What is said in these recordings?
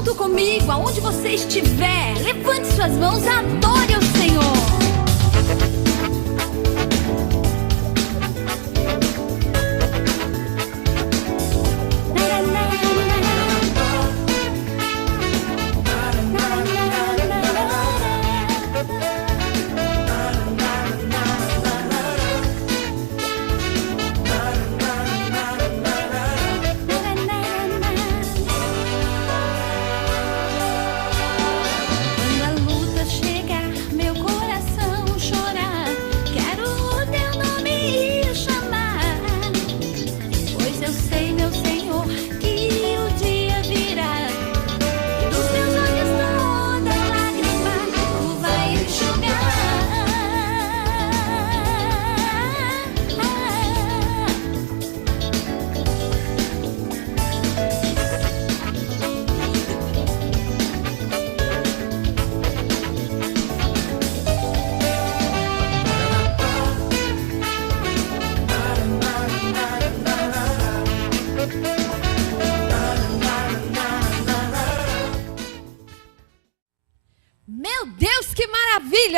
junto comigo, aonde você estiver, levante suas mãos, adore ao Senhor.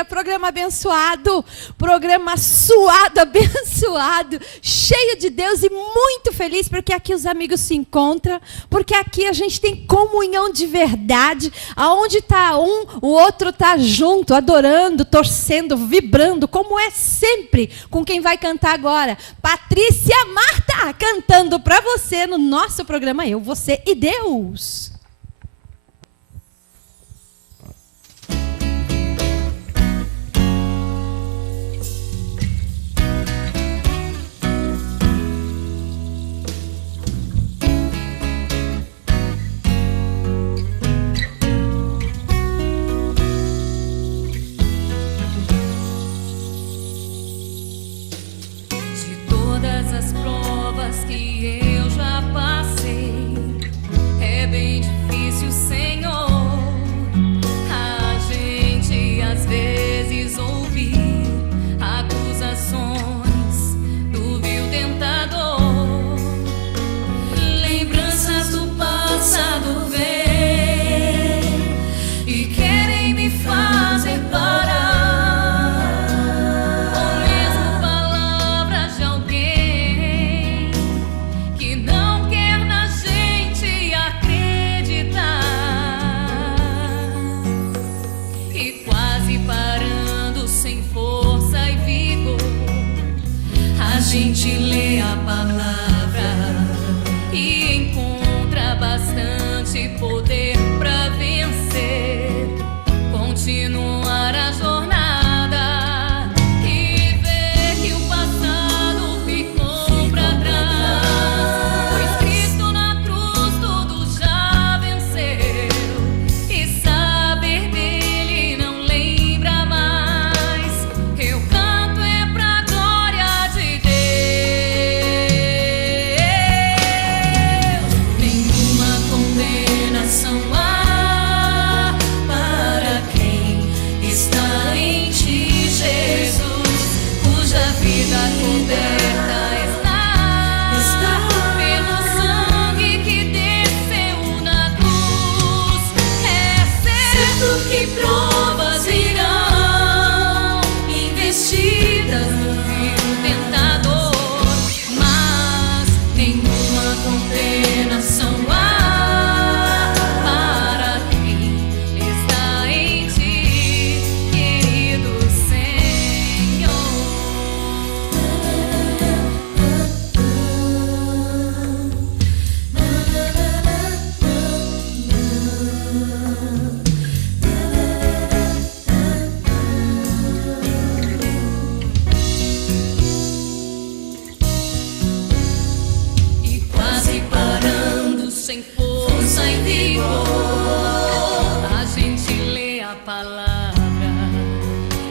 Programa abençoado, programa suado, abençoado, cheio de Deus e muito feliz porque aqui os amigos se encontram, porque aqui a gente tem comunhão de verdade, aonde está um, o outro está junto, adorando, torcendo, vibrando, como é sempre com quem vai cantar agora. Patrícia Marta cantando para você no nosso programa Eu, Você e Deus. gente lê a palavra e encontra bastante poder para vencer, continuar a jornada e ver que o passado ficou para trás, pois Cristo na cruz tudo já venceu e saber dele não lembra mais. Eu canto é pra glória de Deus. Nenhuma condenação há para quem está em ti, Jesus, cuja vida coberta está pelo sangue que desceu na cruz. É certo que provas irão investidas no vil tentador, mas nenhuma condenação há para quem está em ti, querido Senhor. E quase parando, sem força e vigor, a gente lê a palavra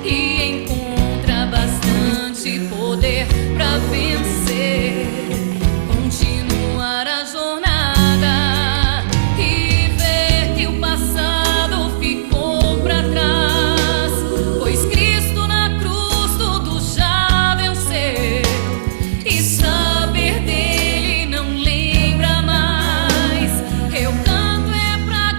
e encontra bastante poder para vencer, continuar a jornada e ver que o passado ficou para trás, pois Cristo na cruz tudo já venceu e saber dele não lembra mais. Eu canto é pra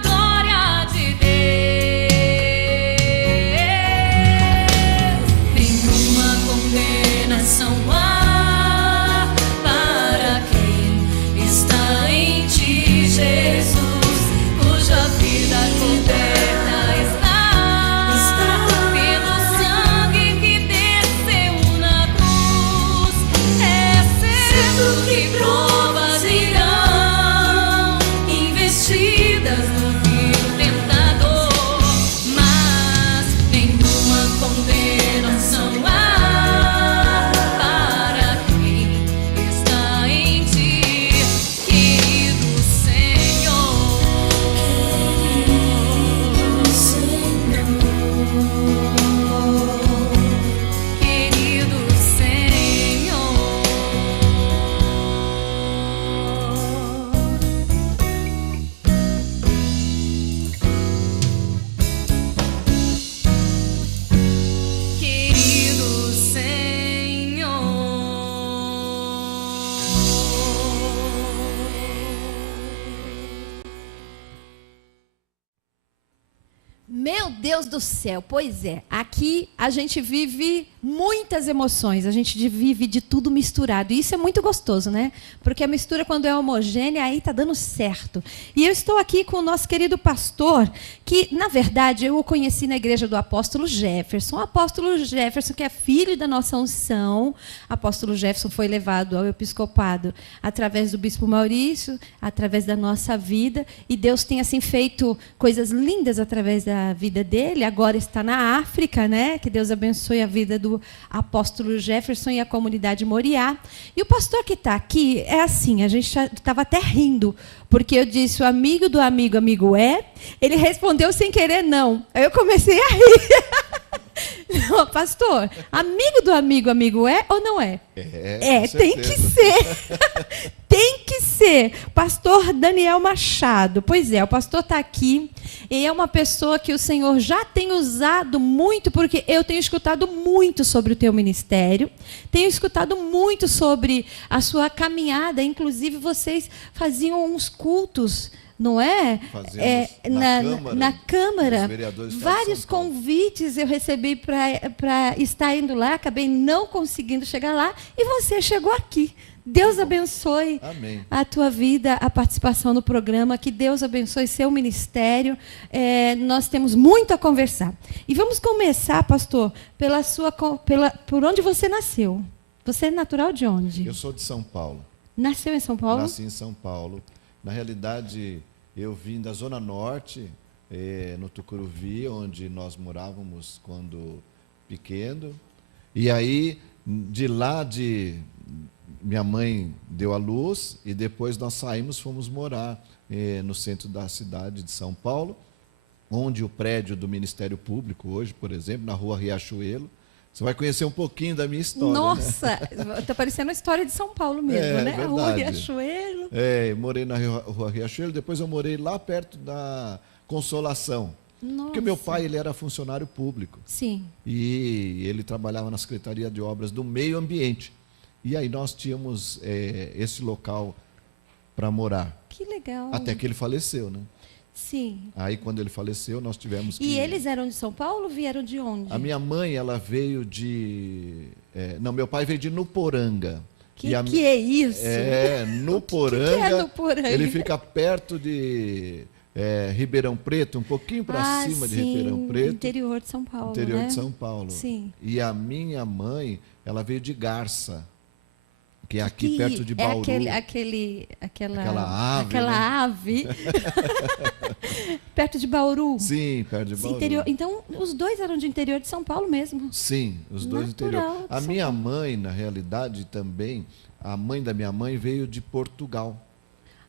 Meu Deus do céu, pois é, aqui a gente vive muitas emoções, a gente vive de tudo misturado, e isso é muito gostoso, né? Porque a mistura, quando é homogênea, aí está dando certo. E eu estou aqui com o nosso querido pastor, que, na verdade, eu o conheci na igreja do apóstolo Jefferson. O apóstolo Jefferson, que é filho da nossa unção, o apóstolo Jefferson foi levado ao episcopado através do bispo Maurício, através da nossa vida, e Deus tem, assim, feito coisas lindas através da vida dele. Agora está na África, né? Que Deus abençoe a vida do apóstolo Jefferson e a comunidade Moriá. E o pastor que está aqui é assim, a gente estava até rindo, porque eu disse, o amigo do amigo, amigo é? Ele respondeu sem querer, não. Aí eu comecei a rir. Não, pastor, amigo do amigo, amigo é ou não é? É, tem que ser. Tem que ser. Pastor Daniel Machado. Pois é, o pastor está aqui e é uma pessoa que o Senhor já tem usado muito, porque eu tenho escutado muito sobre o teu ministério, tenho escutado muito sobre a sua caminhada, inclusive vocês faziam uns cultos, não é? Na Câmara. Vários convites eu recebi para estar indo lá, acabei não conseguindo chegar lá, e você chegou aqui. Deus abençoe Amém. A tua vida, a participação no programa, que Deus abençoe seu ministério. Nós temos muito a conversar. E vamos começar, pastor, por onde você nasceu. Você é natural de onde? Eu sou de São Paulo. Nasceu em São Paulo? Nasci em São Paulo. Na realidade, eu vim da Zona Norte, no Tucuruvi, onde nós morávamos quando pequeno. E aí, de lá, minha mãe deu à luz e depois nós saímos, fomos morar no centro da cidade de São Paulo, onde o prédio do Ministério Público, hoje, por exemplo, na rua Riachuelo. Você vai conhecer um pouquinho da minha história. Nossa, está parecendo a história de São Paulo mesmo, né? Verdade. A rua Riachuelo. Eu morei na rua Riachuelo, depois eu morei lá perto da Consolação. Nossa. Porque meu pai, ele era funcionário público. Sim. E ele trabalhava na Secretaria de Obras do Meio Ambiente. E aí nós tínhamos esse local para morar. Que legal. Até que ele faleceu, né? Sim. Aí quando ele faleceu, nós tivemos que... E eles eram de São Paulo ou vieram de onde? A minha mãe, ela veio de... Não, meu pai veio de Nuporanga. Que é isso? Nuporanga. Que é Nuporanga? Ele fica perto de Ribeirão Preto, um pouquinho para cima de Ribeirão Preto. Interior de São Paulo, Interior né? de São Paulo. Sim. E a minha mãe, ela veio de Garça, que é aqui perto de Bauru. Aquela ave. Perto de Bauru. Sim, perto de Bauru. Interior. Então, os dois eram de interior de São Paulo mesmo. Sim, os dois interior. A minha mãe, na realidade, também, a mãe da minha mãe veio de Portugal.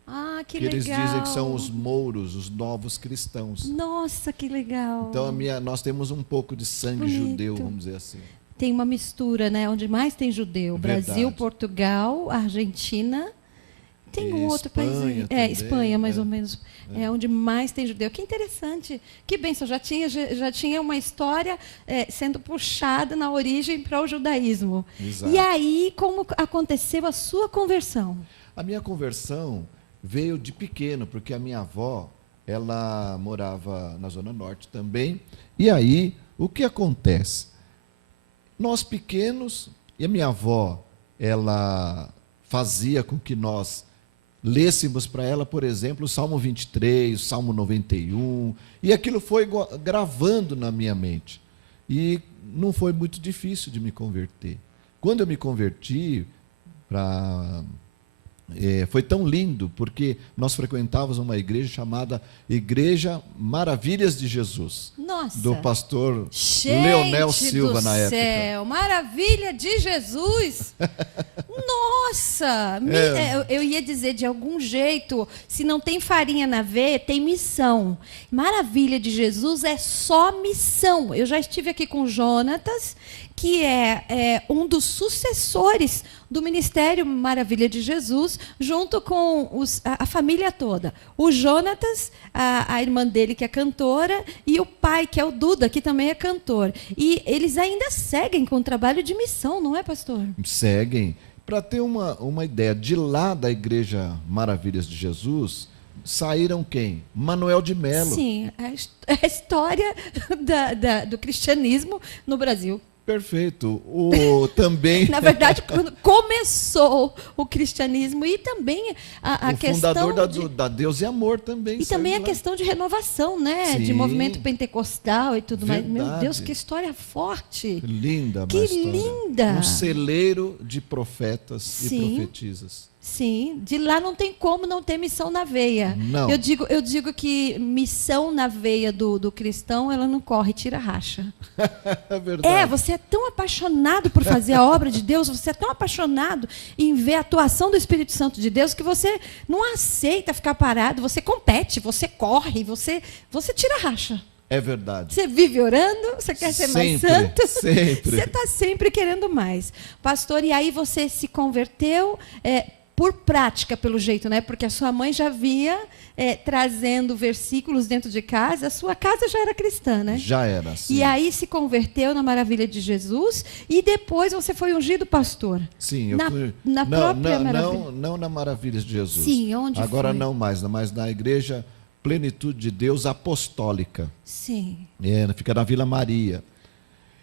Ah, que legal. legal. Eles dizem que são os mouros, os novos cristãos. Nossa, que legal. Então, nós temos um pouco de sangue judeu, vamos dizer assim. Tem uma mistura, né? Onde mais tem judeu. Verdade. Brasil, Portugal, Argentina. Tem um outro país. Espanha, mais ou menos. É onde mais tem judeu. Que interessante. Que bênção. Já tinha uma história sendo puxada na origem para o judaísmo. Exato. E aí, como aconteceu a sua conversão? A minha conversão veio de pequeno, porque a minha avó, ela morava na Zona Norte também. E aí, o que acontece? Nós pequenos, e a minha avó, ela fazia com que nós lêssemos para ela, por exemplo, o Salmo 23, o Salmo 91, e aquilo foi gravando na minha mente. E não foi muito difícil de me converter. Quando eu me converti, foi tão lindo, porque nós frequentávamos uma igreja chamada Igreja Maravilhas de Jesus. Nossa. Do pastor Leonel Silva, na época. Céu, Maravilha de Jesus! Nossa! Eu ia dizer, de algum jeito, se não tem farinha na veia, tem missão. Maravilha de Jesus é só missão. Eu já estive aqui com o Jonatas, que é um dos sucessores do Ministério Maravilha de Jesus, junto com a família toda. O Jonatas, a irmã dele, que é cantora, e o pai, que é o Duda, que também é cantor. E eles ainda seguem com o trabalho de missão, não é, pastor? Seguem. Para ter uma ideia, de lá da Igreja Maravilhas de Jesus, saíram quem? Manuel de Mello. Sim, é a história do cristianismo no Brasil. Perfeito. Também Na verdade, quando começou o cristianismo e também a o questão fundador da Deus e Amor também. e também a lá. questão de renovação, né? De Sim. movimento pentecostal e tudo mais. Meu Verdade. Deus, que história forte! Linda, Que uma história. linda! Um celeiro de profetas Sim. e profetisas. Sim, de lá não tem como não ter missão na veia. Não. Eu digo que missão na veia do cristão, ela não corre, tira racha. É verdade. Você é tão apaixonado por fazer a obra de Deus, você é tão apaixonado em ver a atuação do Espírito Santo de Deus, que você não aceita ficar parado, você compete, você corre, você tira racha. É verdade. Você vive orando, você quer ser mais Sempre, santo, sempre. você está sempre querendo mais. Pastor, e aí você se converteu por prática, pelo jeito, né? Porque a sua mãe já via trazendo versículos dentro de casa, a sua casa já era cristã, né? Já era assim. E aí se converteu na maravilha de Jesus e depois você foi ungido pastor. Sim, eu na, fui. na própria maravilha. Não na Maravilha de Jesus. Sim, onde Agora foi? não mais, mas na Igreja Plenitude de Deus Apostólica. Sim. Fica na Vila Maria.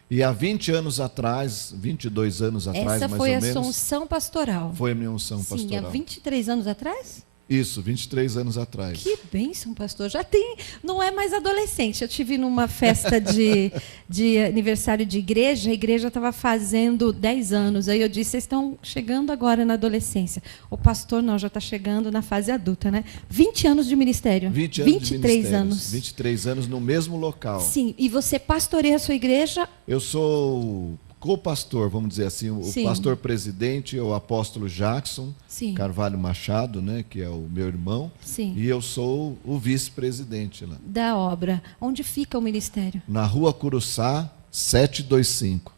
E há 20 anos atrás, 22 anos atrás, Essa mais foi ou a menos, sua unção pastoral. foi a minha unção Sim, pastoral. há 23 anos atrás? Isso, 23 anos atrás. Que bênção, pastor. Já tem, não é mais adolescente. Eu tive numa festa de aniversário de igreja, a igreja estava fazendo 10 anos. Aí eu disse, vocês estão chegando agora na adolescência. O pastor não, já está chegando na fase adulta, né? 20 anos de ministério. 20 anos 23 de anos. 23 anos no mesmo local. Sim, e você pastoreia a sua igreja? Eu sou co-pastor, vamos dizer assim, o Sim. pastor presidente é o apóstolo Jackson Sim. Carvalho Machado, né, que é o meu irmão, Sim. e eu sou o vice-presidente lá. Da obra. Onde fica o ministério? Na Rua Curuçá, 725.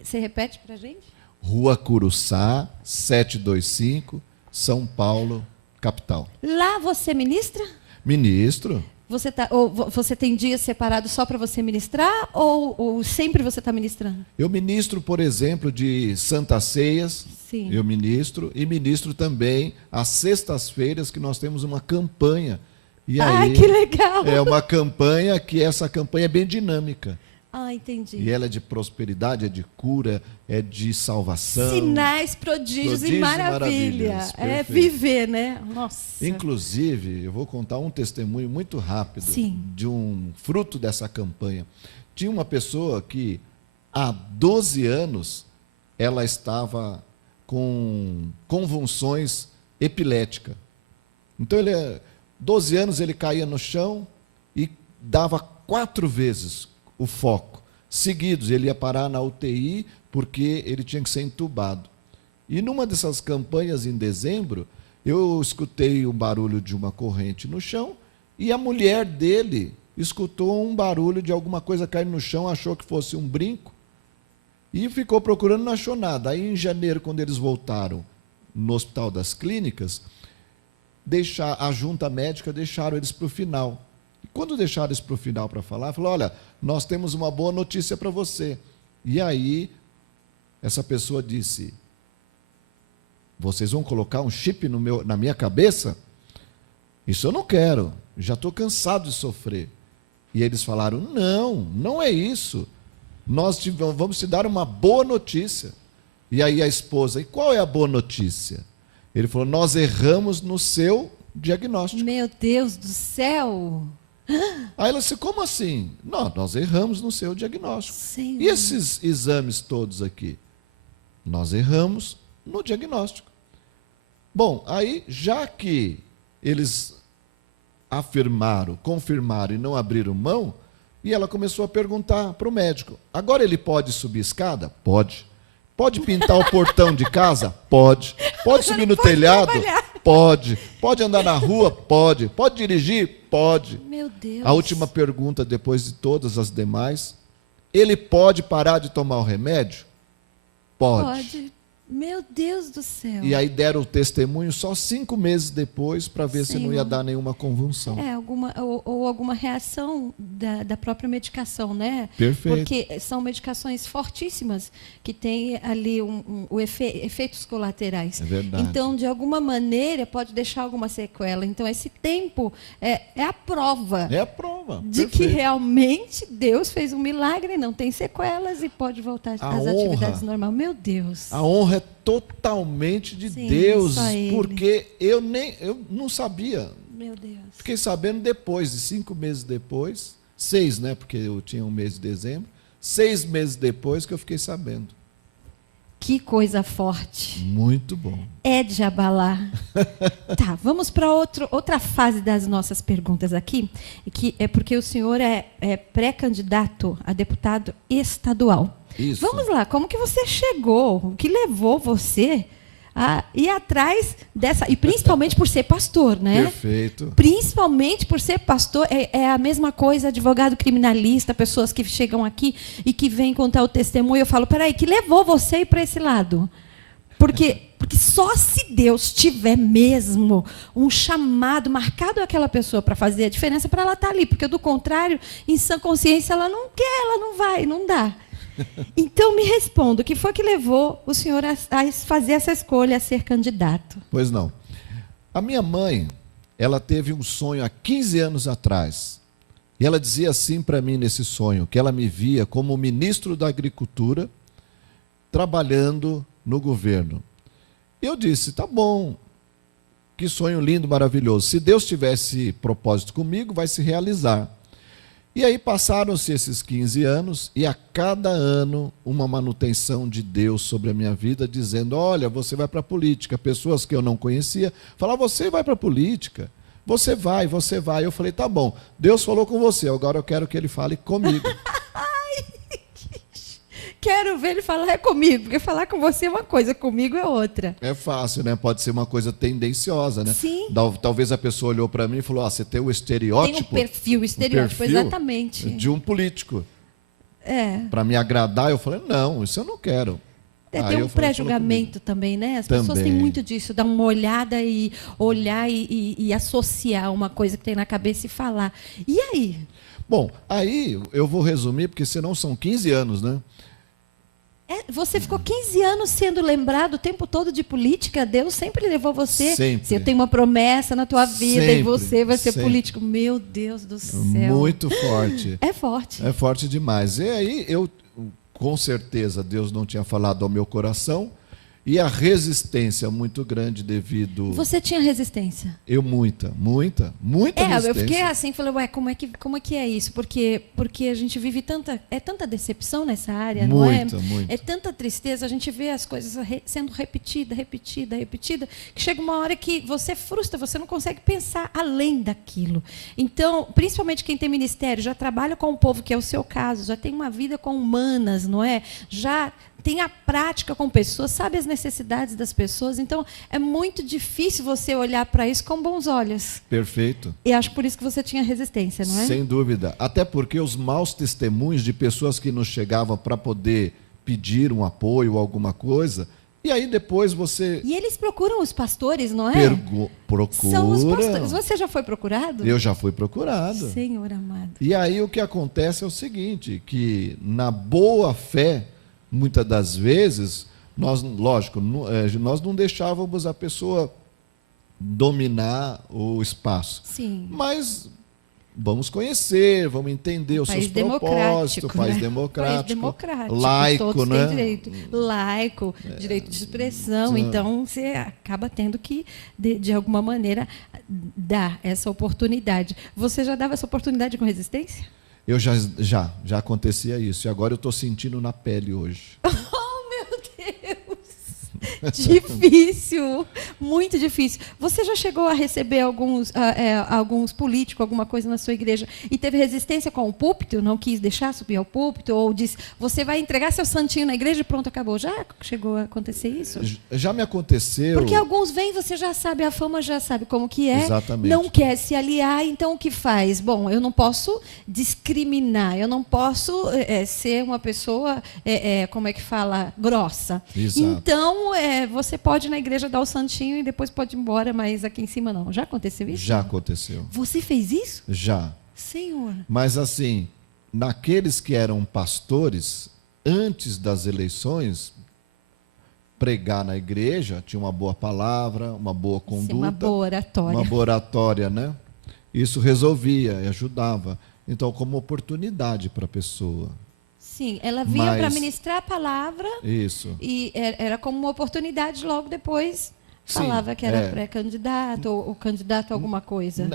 Você repete para a gente? Rua Curuçá, 725, São Paulo, capital. Lá você ministra? Ministro? Você tem dias separados só para você ministrar ou sempre você está ministrando? Eu ministro, por exemplo, de Santas Ceias, Sim. eu ministro, e ministro também às sextas-feiras, que nós temos uma campanha. E aí, que legal! é uma campanha que essa campanha é bem dinâmica. Entendi. E ela é de prosperidade, é de cura, é de salvação. Sinais, prodígios e maravilha. É Perfeito. viver, né? Nossa. Inclusive, eu vou contar um testemunho muito rápido Sim. de um fruto dessa campanha. Tinha uma pessoa que, há 12 anos, ela estava com convulsões epiléticas. Então, 12 anos ele caía no chão e dava 4 vezes o foco. Seguidos, ele ia parar na UTI porque ele tinha que ser entubado. E numa dessas campanhas, em dezembro, eu escutei um barulho de uma corrente no chão e a mulher dele escutou um barulho de alguma coisa caindo no chão, achou que fosse um brinco e ficou procurando, não achou nada. Aí, em janeiro, quando eles voltaram no Hospital das Clínicas, a junta médica deixaram eles para o final. E quando deixaram eles para o final para falar, falou, olha, nós temos uma boa notícia para você. E aí, essa pessoa disse, vocês vão colocar um chip na minha cabeça? Isso eu não quero, já estou cansado de sofrer. E eles falaram, não é isso. Nós vamos te dar uma boa notícia. E aí a esposa, e qual é a boa notícia? Ele falou, nós erramos no seu diagnóstico. Meu Deus do céu! Aí ela disse, como assim? Não, nós erramos no seu diagnóstico. Senhor. E esses exames todos aqui? Nós erramos no diagnóstico. Bom, aí, já que eles afirmaram, confirmaram e não abriram mão, e ela começou a perguntar para o médico, agora ele pode subir escada? Pode. Pode pintar o portão de casa? Pode. Pode subir no telhado? Pode. Pode andar na rua? Pode. Pode dirigir? Pode. Meu Deus. A última pergunta, depois de todas as demais, ele pode parar de tomar o remédio? Pode. Meu Deus do céu. E aí deram o testemunho só 5 meses depois para ver se não ia Senhor. dar nenhuma convulsão. Ou alguma reação da própria medicação, né? Perfeito. Porque são medicações fortíssimas que têm ali efeitos colaterais. É verdade. Então, de alguma maneira, pode deixar alguma sequela. Então, esse tempo é a prova É a prova. de que Perfeito. realmente Deus fez um milagre, não tem sequelas e pode voltar às atividades normais. Meu Deus. A honra é totalmente de Sim, Deus, só Ele. porque eu não sabia. Meu Deus. Fiquei sabendo depois, de 5 meses depois, 6, né? Porque eu tinha um mês de dezembro. 6 meses depois que eu fiquei sabendo. Que coisa forte. Muito bom. É de abalar. Tá, vamos para outra fase das nossas perguntas aqui, que é porque o senhor é pré-candidato a deputado estadual. Isso. Vamos lá, como que você chegou? O que levou você a ir atrás dessa... E principalmente por ser pastor, né? Perfeito. Principalmente por ser pastor, é a mesma coisa, advogado criminalista, pessoas que chegam aqui e que vêm contar o testemunho. Eu falo, peraí, que levou você a ir para esse lado? Porque só se Deus tiver mesmo um chamado, marcado aquela pessoa para fazer a diferença, para ela estar ali. Porque, do contrário, em sã consciência, ela não quer, ela não vai, não dá. Então, me responda, o que foi que levou o senhor a fazer essa escolha, a ser candidato? Pois não. A minha mãe, ela teve um sonho há 15 anos atrás. E ela dizia assim para mim nesse sonho, que ela me via como ministro da Agricultura, trabalhando no governo. Eu disse, tá bom, que sonho lindo, maravilhoso. Se Deus tivesse propósito comigo, vai se realizar. E aí passaram-se esses 15 anos, e a cada ano uma manutenção de Deus sobre a minha vida, dizendo, olha, você vai para a política. Pessoas que eu não conhecia falavam, você vai para a política, você vai. Eu falei, tá bom, Deus falou com você, agora eu quero que Ele fale comigo. Quero ver ele falar comigo, porque falar com você é uma coisa, comigo é outra. É fácil, né? Pode ser uma coisa tendenciosa, né? Sim. Talvez a pessoa olhou para mim e falou, você tem o estereótipo... Tem um perfil, estereótipo, exatamente. De um político. É. Para me agradar, eu falei, não, isso eu não quero. Tem um pré-julgamento também, né? As pessoas têm muito disso, dar uma olhada e olhar e associar uma coisa que tem na cabeça e falar. E aí? Bom, aí eu vou resumir, porque senão são 15 anos, né? Você ficou 15 anos sendo lembrado o tempo todo de política. Deus sempre levou você. Sempre. Você tem uma promessa na tua vida Sempre, e você vai ser sempre. político. Meu Deus do céu. Muito forte. É forte. É forte demais. E aí, com certeza, Deus não tinha falado ao meu coração, e a resistência muito grande devido... Você tinha resistência? Eu muita resistência. Eu fiquei assim, falei, ué, como é que é isso? Porque a gente vive tanta decepção nessa área, não é? Muito. É tanta tristeza, a gente vê as coisas sendo repetida, que chega uma hora que você frustra, você não consegue pensar além daquilo. Então, principalmente quem tem ministério, já trabalha com o povo, que é o seu caso, já tem uma vida com humanas, não é? Já tem a prática com pessoas, sabe as necessidades das pessoas, então é muito difícil você olhar para isso com bons olhos. Perfeito. E acho por isso que você tinha resistência, não é? Sem dúvida. Até porque os maus testemunhos de pessoas que nos chegavam para poder pedir um apoio ou alguma coisa, e aí depois você... E eles procuram os pastores, não é? Procura. São os pastores. Você já foi procurado? Eu já fui procurado. Senhor amado. E aí o que acontece é o seguinte, que na boa fé, muitas das vezes, nós não deixávamos a pessoa dominar o espaço. Sim. Mas vamos conhecer, vamos entender os seus propósitos, país democrático, laico, todos né? têm direito. Laico, direito de expressão. Então, você acaba tendo que, de alguma maneira, dar essa oportunidade. Você já dava essa oportunidade com resistência? Eu já acontecia isso. E agora eu estou sentindo na pele hoje. Oh, meu Deus! Difícil, muito difícil. Você já chegou a receber alguns políticos, alguma coisa na sua igreja, e teve resistência com o púlpito, não quis deixar subir ao púlpito, ou disse, você vai entregar seu santinho na igreja e pronto, acabou? Já chegou a acontecer isso? Já me aconteceu. Porque alguns vêm, você já sabe, a fama já sabe como que é, exatamente. Não quer se aliar, então o que faz? Bom, eu não posso discriminar, eu não posso ser uma pessoa, como é que fala, grossa. Exato. Então, você pode ir na igreja dar o santinho e depois pode ir embora, mas aqui em cima não. Já aconteceu isso? Já aconteceu. Você fez isso? Já. Senhor. Mas assim, naqueles que eram pastores, antes das eleições, pregar na igreja, tinha uma boa palavra, uma boa conduta. Uma boa oratória. Uma boa oratória, né? Isso resolvia e ajudava. Então, como oportunidade para a pessoa. Sim, ela vinha Mas- para ministrar a palavra Isso. e era como uma oportunidade, logo depois Sim, falava que era é. pré-candidato ou candidato a alguma coisa.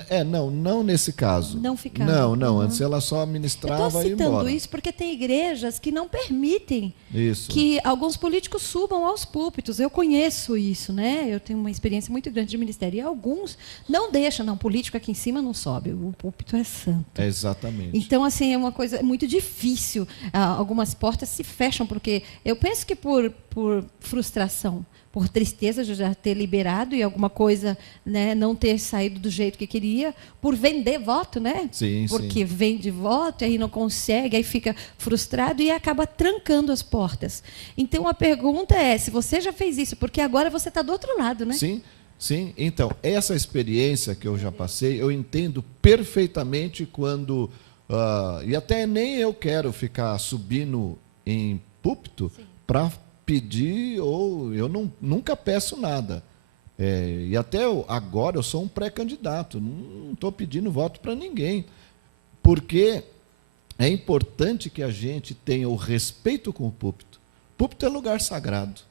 Não nesse caso. Não ficava. Não, Uhum. antes ela só Eu ministrava estou e ia citando embora. isso porque tem igrejas que não permitem Isso. que alguns políticos subam aos púlpitos. Eu conheço isso, né? Eu tenho uma experiência muito grande de ministério. E alguns não deixam, não, político aqui em cima não sobe, o púlpito é santo. É exatamente. Então, assim, é uma coisa muito difícil. Algumas portas se fecham, porque eu penso que por frustração, por tristeza de já ter liberado e alguma coisa, né, não ter saído do jeito que queria, por vender voto, né? Sim, Porque vende voto, aí não consegue, aí fica frustrado e acaba trancando as portas. Então, a pergunta é, se você já fez isso, porque agora você está do outro lado, né? Sim, sim. Então, essa experiência que eu já passei, eu entendo perfeitamente quando... e até nem eu quero ficar subindo em púlpito para pedir, ou eu nunca peço nada. E até agora eu sou um pré-candidato, não estou pedindo voto para ninguém, porque é importante que a gente tenha o respeito com o púlpito. Púlpito é lugar sagrado.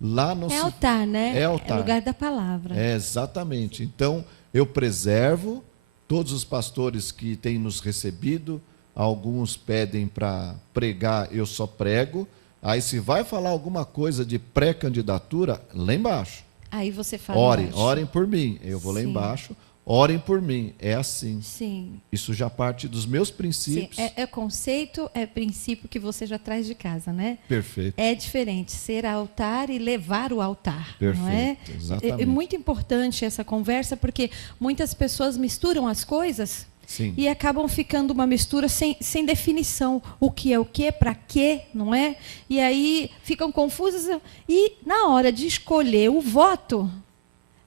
Lá não É se- altar, né? É altar. É lugar da palavra. Exatamente. Então, eu preservo todos os pastores que têm nos recebido. Alguns pedem para pregar, eu só prego. Aí, se vai falar alguma coisa de pré-candidatura, lá embaixo. Aí você fala. embaixo. Orem por mim. Eu vou lá Sim. embaixo, orem por mim. É assim. Sim. Isso já parte dos meus Sim. princípios. É conceito, é princípio que você já traz de casa, né? Perfeito. É diferente ser altar e levar o altar, não é? Perfeito, exatamente. É muito importante essa conversa, porque muitas pessoas misturam as coisas Sim. e acabam ficando uma mistura sem definição. O que é o quê, para quê, não é? E aí ficam confusas e, na hora de escolher o voto,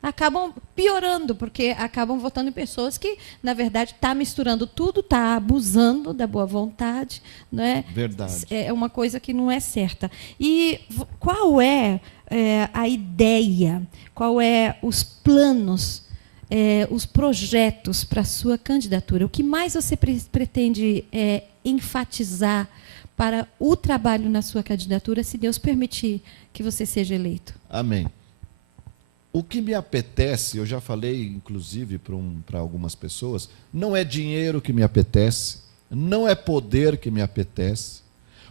acabam piorando, porque acabam votando em pessoas que, na verdade, está misturando tudo, está abusando da boa vontade, não é? Verdade. É uma coisa que não é certa. E qual é, a ideia, qual é os planos, os projetos para a sua candidatura? O que mais você pretende enfatizar para o trabalho na sua candidatura, se Deus permitir que você seja eleito? Amém. O que me apetece, eu já falei, inclusive, para algumas pessoas, não é dinheiro que me apetece, não é poder que me apetece.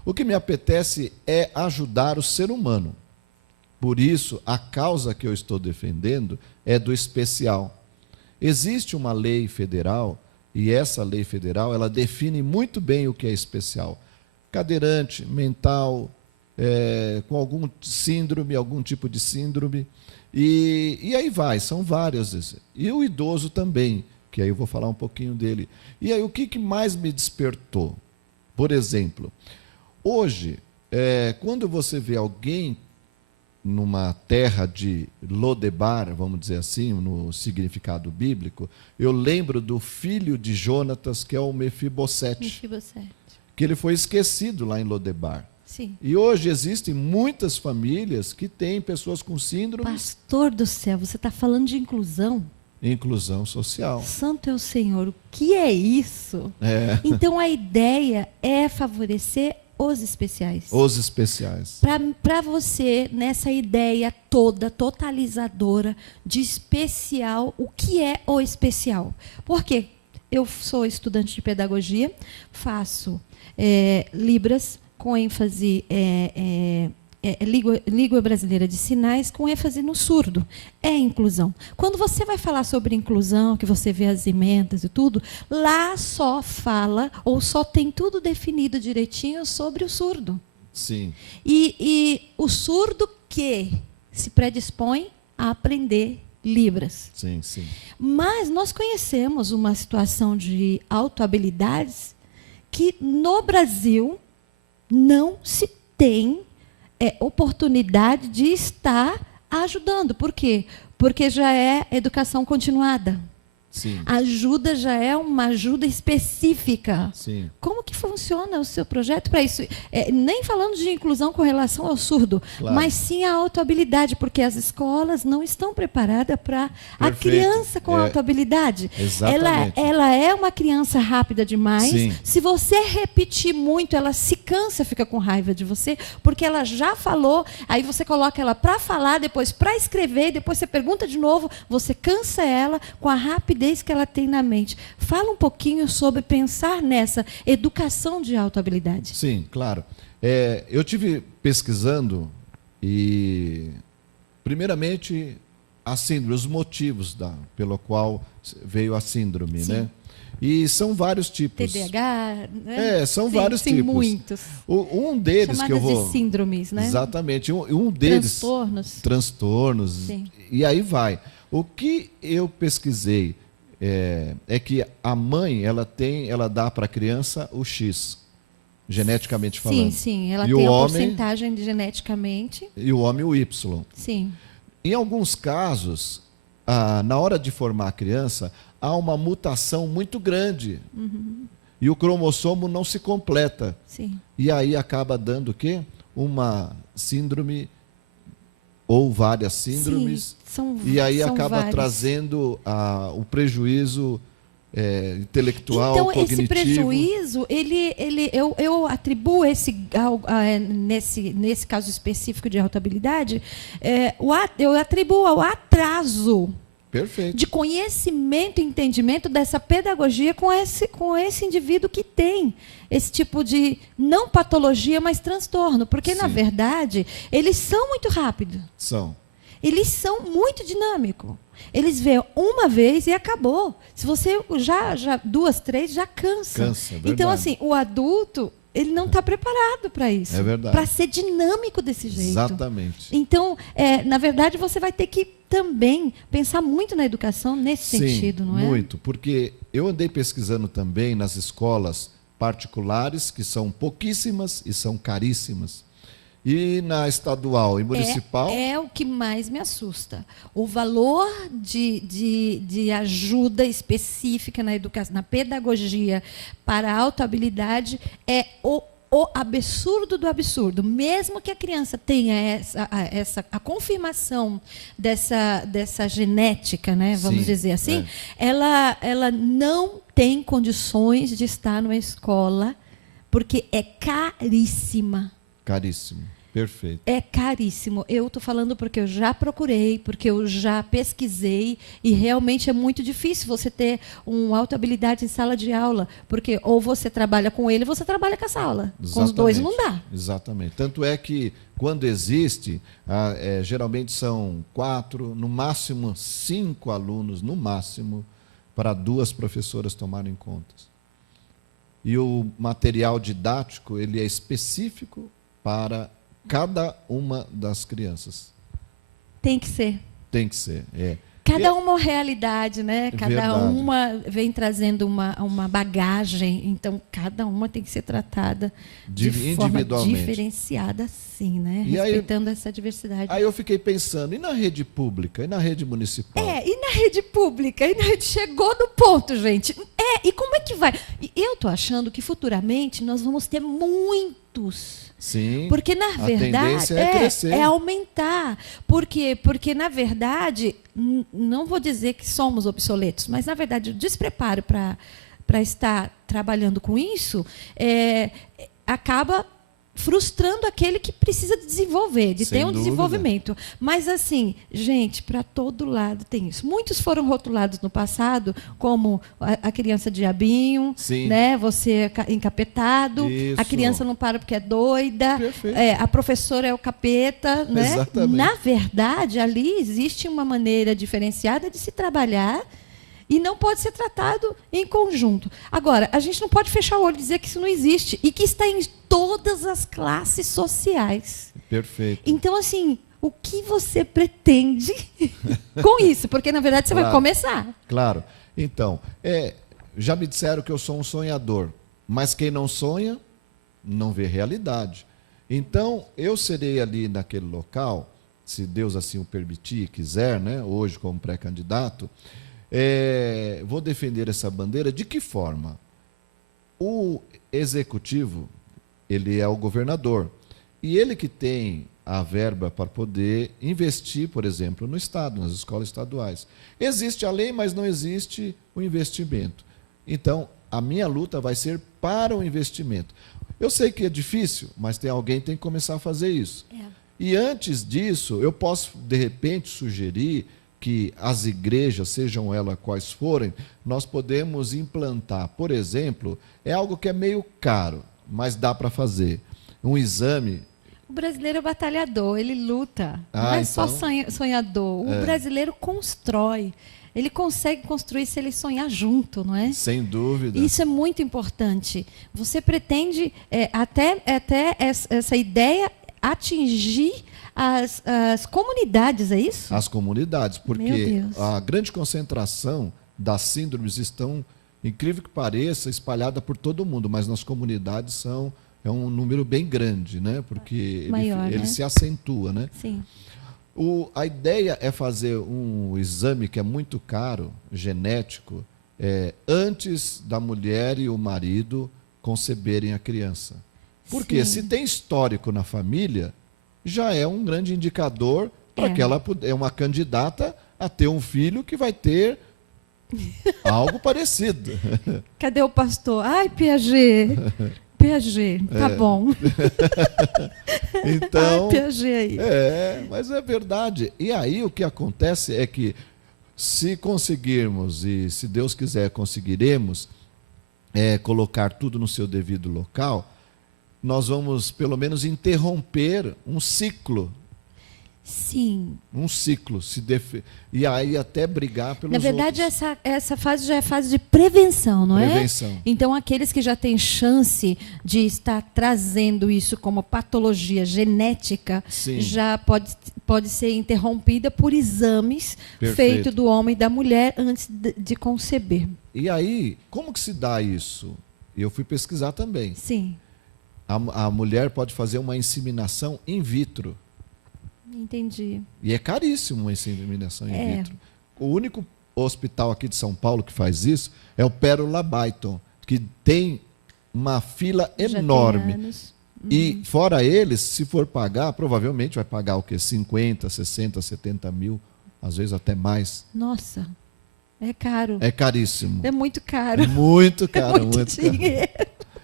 O que me apetece é ajudar o ser humano. Por isso, a causa que eu estou defendendo é do especial. Existe uma lei federal, e essa lei federal, ela define muito bem o que é especial. Cadeirante, mental, com algum síndrome, algum tipo de síndrome. E aí vai, são várias. E o idoso também, que aí eu vou falar um pouquinho dele. E aí o que mais me despertou? Por exemplo, hoje, quando você vê alguém numa terra de Lodebar, vamos dizer assim, no significado bíblico, eu lembro do filho de Jonatas, que é o Mefibosete, que ele foi esquecido lá em Lodebar. Sim. E hoje existem muitas famílias que têm pessoas com síndromes. Pastor do céu, você está falando de inclusão? Inclusão social. Santo é o Senhor, o que é isso? Então a ideia é favorecer os especiais. Os especiais. Para você, nessa ideia toda, totalizadora, de especial, o que é o especial? Por quê? Eu sou estudante de pedagogia, faço Libras, com ênfase língua brasileira de sinais, com ênfase no surdo. É inclusão. Quando você vai falar sobre inclusão, que você vê as emendas e tudo, lá só fala, ou só tem tudo definido direitinho sobre o surdo. Sim. E o surdo que se predispõe a aprender Libras. Sim, sim. Mas nós conhecemos uma situação de autohabilidades que no Brasil não se tem oportunidade de estar ajudando. Por quê? Porque já é educação continuada. Sim. A ajuda já é uma ajuda específica. Sim. Como que funciona o seu projeto para isso? Nem falando de inclusão com relação ao surdo, Claro. mas sim a autohabilidade, porque as escolas não estão preparadas para a Perfeito. criança com É, autohabilidade. exatamente. Ela é uma criança rápida demais. Sim. Se você repetir muito, ela se cansa, fica com raiva de você, porque ela já falou, aí você coloca ela para falar, depois para escrever, depois você pergunta de novo, você cansa ela com a rapidez que ela tem na mente. Fala um pouquinho sobre pensar nessa educação de autohabilidade. Sim, claro. Eu tive pesquisando e, primeiramente, a síndrome, os motivos pelo qual veio a síndrome, Sim. né? E são vários tipos. TDAH, né? São Sim, vários sim, tipos. muitos. Um deles Chamadas que eu vou... de síndromes, né? Exatamente. Um deles... Transtornos. Transtornos. Sim. E aí vai. O que eu pesquisei é que a mãe, ela dá para a criança o X, geneticamente falando. Sim, sim. Ela E tem o a homem- porcentagem de geneticamente. E o homem o Y. Sim. Em alguns casos, na hora de formar a criança, há uma mutação muito grande. E o cromossomo não se completa. Sim. E aí acaba dando o quê? Uma síndrome ou várias síndromes. Sim, E aí são acaba vários. trazendo o prejuízo intelectual, Então, cognitivo. esse prejuízo, eu atribuo nesse caso específico de autohabilidade, eu atribuo ao atraso Perfeito. de conhecimento e entendimento dessa pedagogia com esse indivíduo que tem esse tipo de, não patologia, mas transtorno. Porque, na Sim. verdade, eles são muito rápidos. São. Eles são muito dinâmicos. Eles veem uma vez e acabou. Se você já 2, 3, já cansa. Cansa, verdade. Então, assim, o adulto, ele não está preparado para isso. É verdade. Para ser dinâmico desse jeito. Exatamente. Então, na verdade, você vai ter que também pensar muito na educação nesse sentido, não é? Muito, porque eu andei pesquisando também nas escolas particulares, que são pouquíssimas e são caríssimas. E na estadual e municipal. É o que mais me assusta. O valor de ajuda específica na educação, na pedagogia para a autohabilidade é o absurdo do absurdo. Mesmo que a criança tenha a confirmação dessa genética, né, vamos Sim, dizer assim, ela não tem condições de estar numa escola, porque é caríssima. Caríssimo. Perfeito. É caríssimo. Eu estou falando porque eu já procurei, porque eu já pesquisei, e realmente é muito difícil você ter uma autohabilidade em sala de aula, porque ou você trabalha com ele, ou você trabalha com a sala. Com os dois não dá. Exatamente. Tanto é que, quando existe, geralmente são 4, no máximo 5 alunos, no máximo, para 2 professoras tomarem contas. E o material didático, ele é específico para cada uma das crianças. Tem que ser. Tem que ser. Cada uma é uma realidade, né? Cada Verdade. uma vem trazendo uma bagagem, então cada uma tem que ser tratada de forma Individualmente. diferenciada, sim, né? E aí- Respeitando essa diversidade. Aí eu fiquei pensando, e na rede pública? E na rede municipal? E na rede pública? E na rede chegou no ponto, gente. E como é que vai? E eu estou achando que futuramente nós vamos ter muitos. Sim. Porque, na a verdade, tendência é crescer. é aumentar. Por quê? Porque, na verdade, não vou dizer que somos obsoletos, mas, na verdade, o despreparo para estar trabalhando com isso acaba frustrando aquele que precisa de desenvolver, de Sem ter um dúvida. desenvolvimento. Mas, assim, gente, para todo lado tem isso. Muitos foram rotulados no passado como a criança diabinho, Sim. né? Você encapetado, Isso. a criança não para porque é doida, Perfeito. a professora é o capeta, né? Exatamente. Na verdade, ali existe uma maneira diferenciada de se trabalhar e não pode ser tratado em conjunto. Agora, a gente não pode fechar o olho e dizer que isso não existe e que está em todas as classes sociais. Perfeito. Então, assim, o que você pretende com isso? Porque, na verdade, você vai Claro. começar. Claro. Então, já me disseram que eu sou um sonhador, mas quem não sonha, não vê realidade. Então, eu serei ali naquele local, se Deus assim o permitir e quiser, né, hoje como pré-candidato, vou defender essa bandeira de que forma? O executivo, ele é o governador, e ele que tem a verba para poder investir, por exemplo, no Estado, nas escolas estaduais. Existe a lei, mas não existe o investimento. Então, a minha luta vai ser para o investimento. Eu sei que é difícil, mas alguém tem que começar a fazer isso. E antes disso, eu posso, de repente, sugerir que as igrejas, sejam elas quais forem, nós podemos implantar, por exemplo, é algo que é meio caro, mas dá para fazer. Um exame. O brasileiro é batalhador, ele luta. Não é só sonhador. O brasileiro constrói. Ele consegue construir se ele sonhar junto, não é? Sem dúvida. Isso é muito importante. Você pretende até essa ideia atingir as comunidades, é isso? As comunidades, Meu porque Deus. a grande concentração das síndromes estão, incrível que pareça, espalhada por todo o mundo, mas nas comunidades é um número bem grande, né? Porque Maior, ele né? se acentua, né? Sim. A ideia é fazer um exame que é muito caro, genético, antes da mulher e o marido conceberem a criança. Porque Sim. se tem histórico na família, já é um grande indicador para que ela é uma candidata a ter um filho que vai ter algo parecido. Cadê o pastor? Ai, Piaget. Piaget, tá bom. Então, Ai, Piaget aí. mas é verdade. E aí o que acontece é que se conseguirmos, e se Deus quiser conseguiremos, colocar tudo no seu devido local, nós vamos pelo menos interromper um ciclo. Sim. Um ciclo. E aí até brigar pelos Na verdade, outros. essa fase já é fase de prevenção, não é? Prevenção. Então, aqueles que já têm chance de estar trazendo isso como patologia genética, Sim. já pode ser interrompida por exames Perfeito. feitos do homem e da mulher antes de conceber. E aí, como que se dá isso? Eu fui pesquisar também. Sim, A mulher pode fazer uma inseminação in vitro. entendi. E é caríssimo uma inseminação in vitro. O único hospital aqui de São Paulo que faz isso é o Pérola Byton, que tem uma fila Já tem enorme. anos. E fora eles, se for pagar, provavelmente vai pagar o quê? 50, 60, 70 mil, às vezes até mais. Nossa, é caro. É caríssimo. É muito caro. Muito caro, É muito muito caro. dinheiro.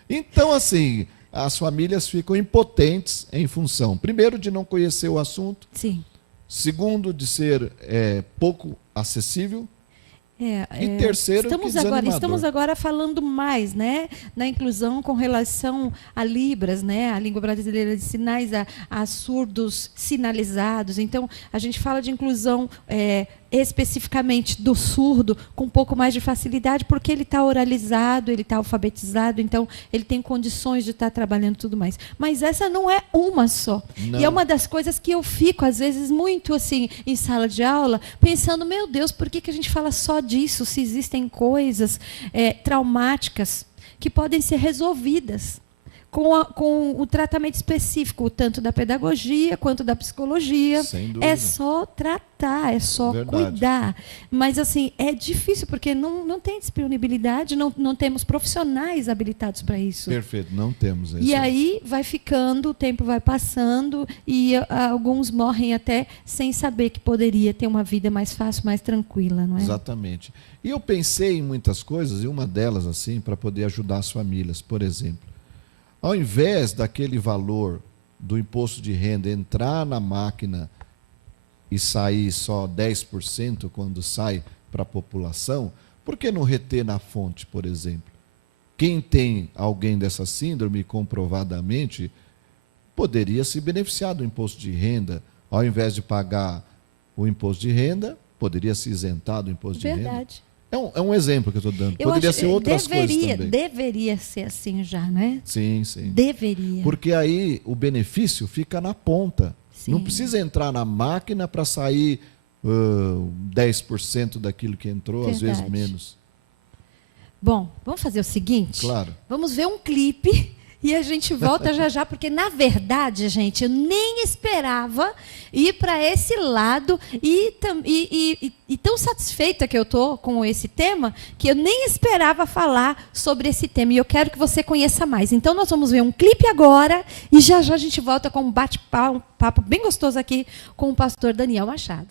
Então, assim, as famílias ficam impotentes em função, primeiro, de não conhecer o assunto, Sim. segundo, de ser pouco acessível, e terceiro, que desanimador. Estamos agora falando mais, né, na inclusão com relação a Libras, né, a língua brasileira de sinais, a surdos sinalizados. Então, a gente fala de inclusão especificamente do surdo com um pouco mais de facilidade, porque ele está oralizado, ele está alfabetizado, então ele tem condições de estar trabalhando tudo mais. Mas essa não é uma só. Não. E é uma das coisas que eu fico, às vezes, muito assim, em sala de aula, pensando, meu Deus, por que a gente fala só disso, se existem coisas traumáticas que podem ser resolvidas com o tratamento específico, tanto da pedagogia quanto da psicologia. Sem dúvida. É só tratar, é só Verdade. cuidar. Mas, assim, é difícil, porque não tem disponibilidade, não temos profissionais habilitados para isso. Perfeito, não temos isso. E aí vai ficando, o tempo vai passando e alguns morrem até sem saber que poderia ter uma vida mais fácil, mais tranquila, não é? Exatamente. E eu pensei em muitas coisas, e uma delas, assim, para poder ajudar as famílias. Por exemplo, ao invés daquele valor do imposto de renda entrar na máquina e sair só 10% quando sai para a população, por que não reter na fonte, por exemplo? Quem tem alguém dessa síndrome comprovadamente poderia se beneficiar do imposto de renda. Ao invés de pagar o imposto de renda, poderia se isentar do imposto de renda. Verdade. É um exemplo que eu estou dando. Eu Poderia acho- ser outras coisas também. Deveria ser assim já, né? Sim, sim. Deveria. Porque aí o benefício fica na ponta. Sim. Não precisa entrar na máquina para sair 10% daquilo que entrou, às vezes Verdade. menos. Bom, vamos fazer o seguinte? Claro. Vamos ver um clipe E a gente volta já já, porque, na verdade, gente, eu nem esperava ir para esse lado e tão satisfeita que eu estou com esse tema, que eu nem esperava falar sobre esse tema. E eu quero que você conheça mais. Então, nós vamos ver um clipe agora e já já a gente volta com um bate-papo bem gostoso aqui com o pastor Daniel Machado.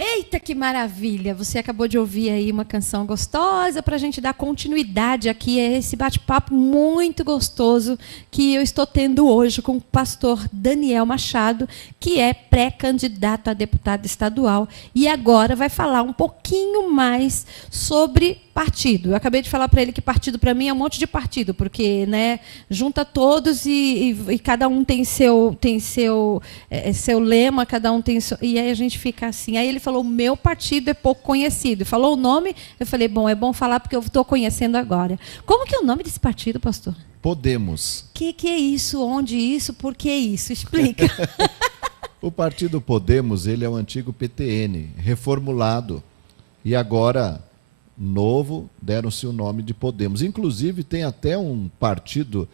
Eita, que maravilha! Você acabou de ouvir aí uma canção gostosa para a gente dar continuidade aqui a esse bate-papo muito gostoso que eu estou tendo hoje com o pastor Daniel Machado, que é pré-candidato a deputado estadual e agora vai falar um pouquinho mais sobre partido. Eu acabei de falar para ele que partido para mim é um monte de partido, porque, né, junta todos e cada um tem seu lema, cada um tem seu, e aí a gente fica assim. Aí ele falou: o meu partido é pouco conhecido. Falou o nome, eu falei: bom, é bom falar porque eu estou conhecendo agora. Como que é o nome desse partido, pastor? Podemos. Que é isso? Onde isso? Por que isso? Explica. O partido Podemos, ele é o antigo PTN, reformulado, e agora novo, deram-se o nome de Podemos. Inclusive, tem até um partido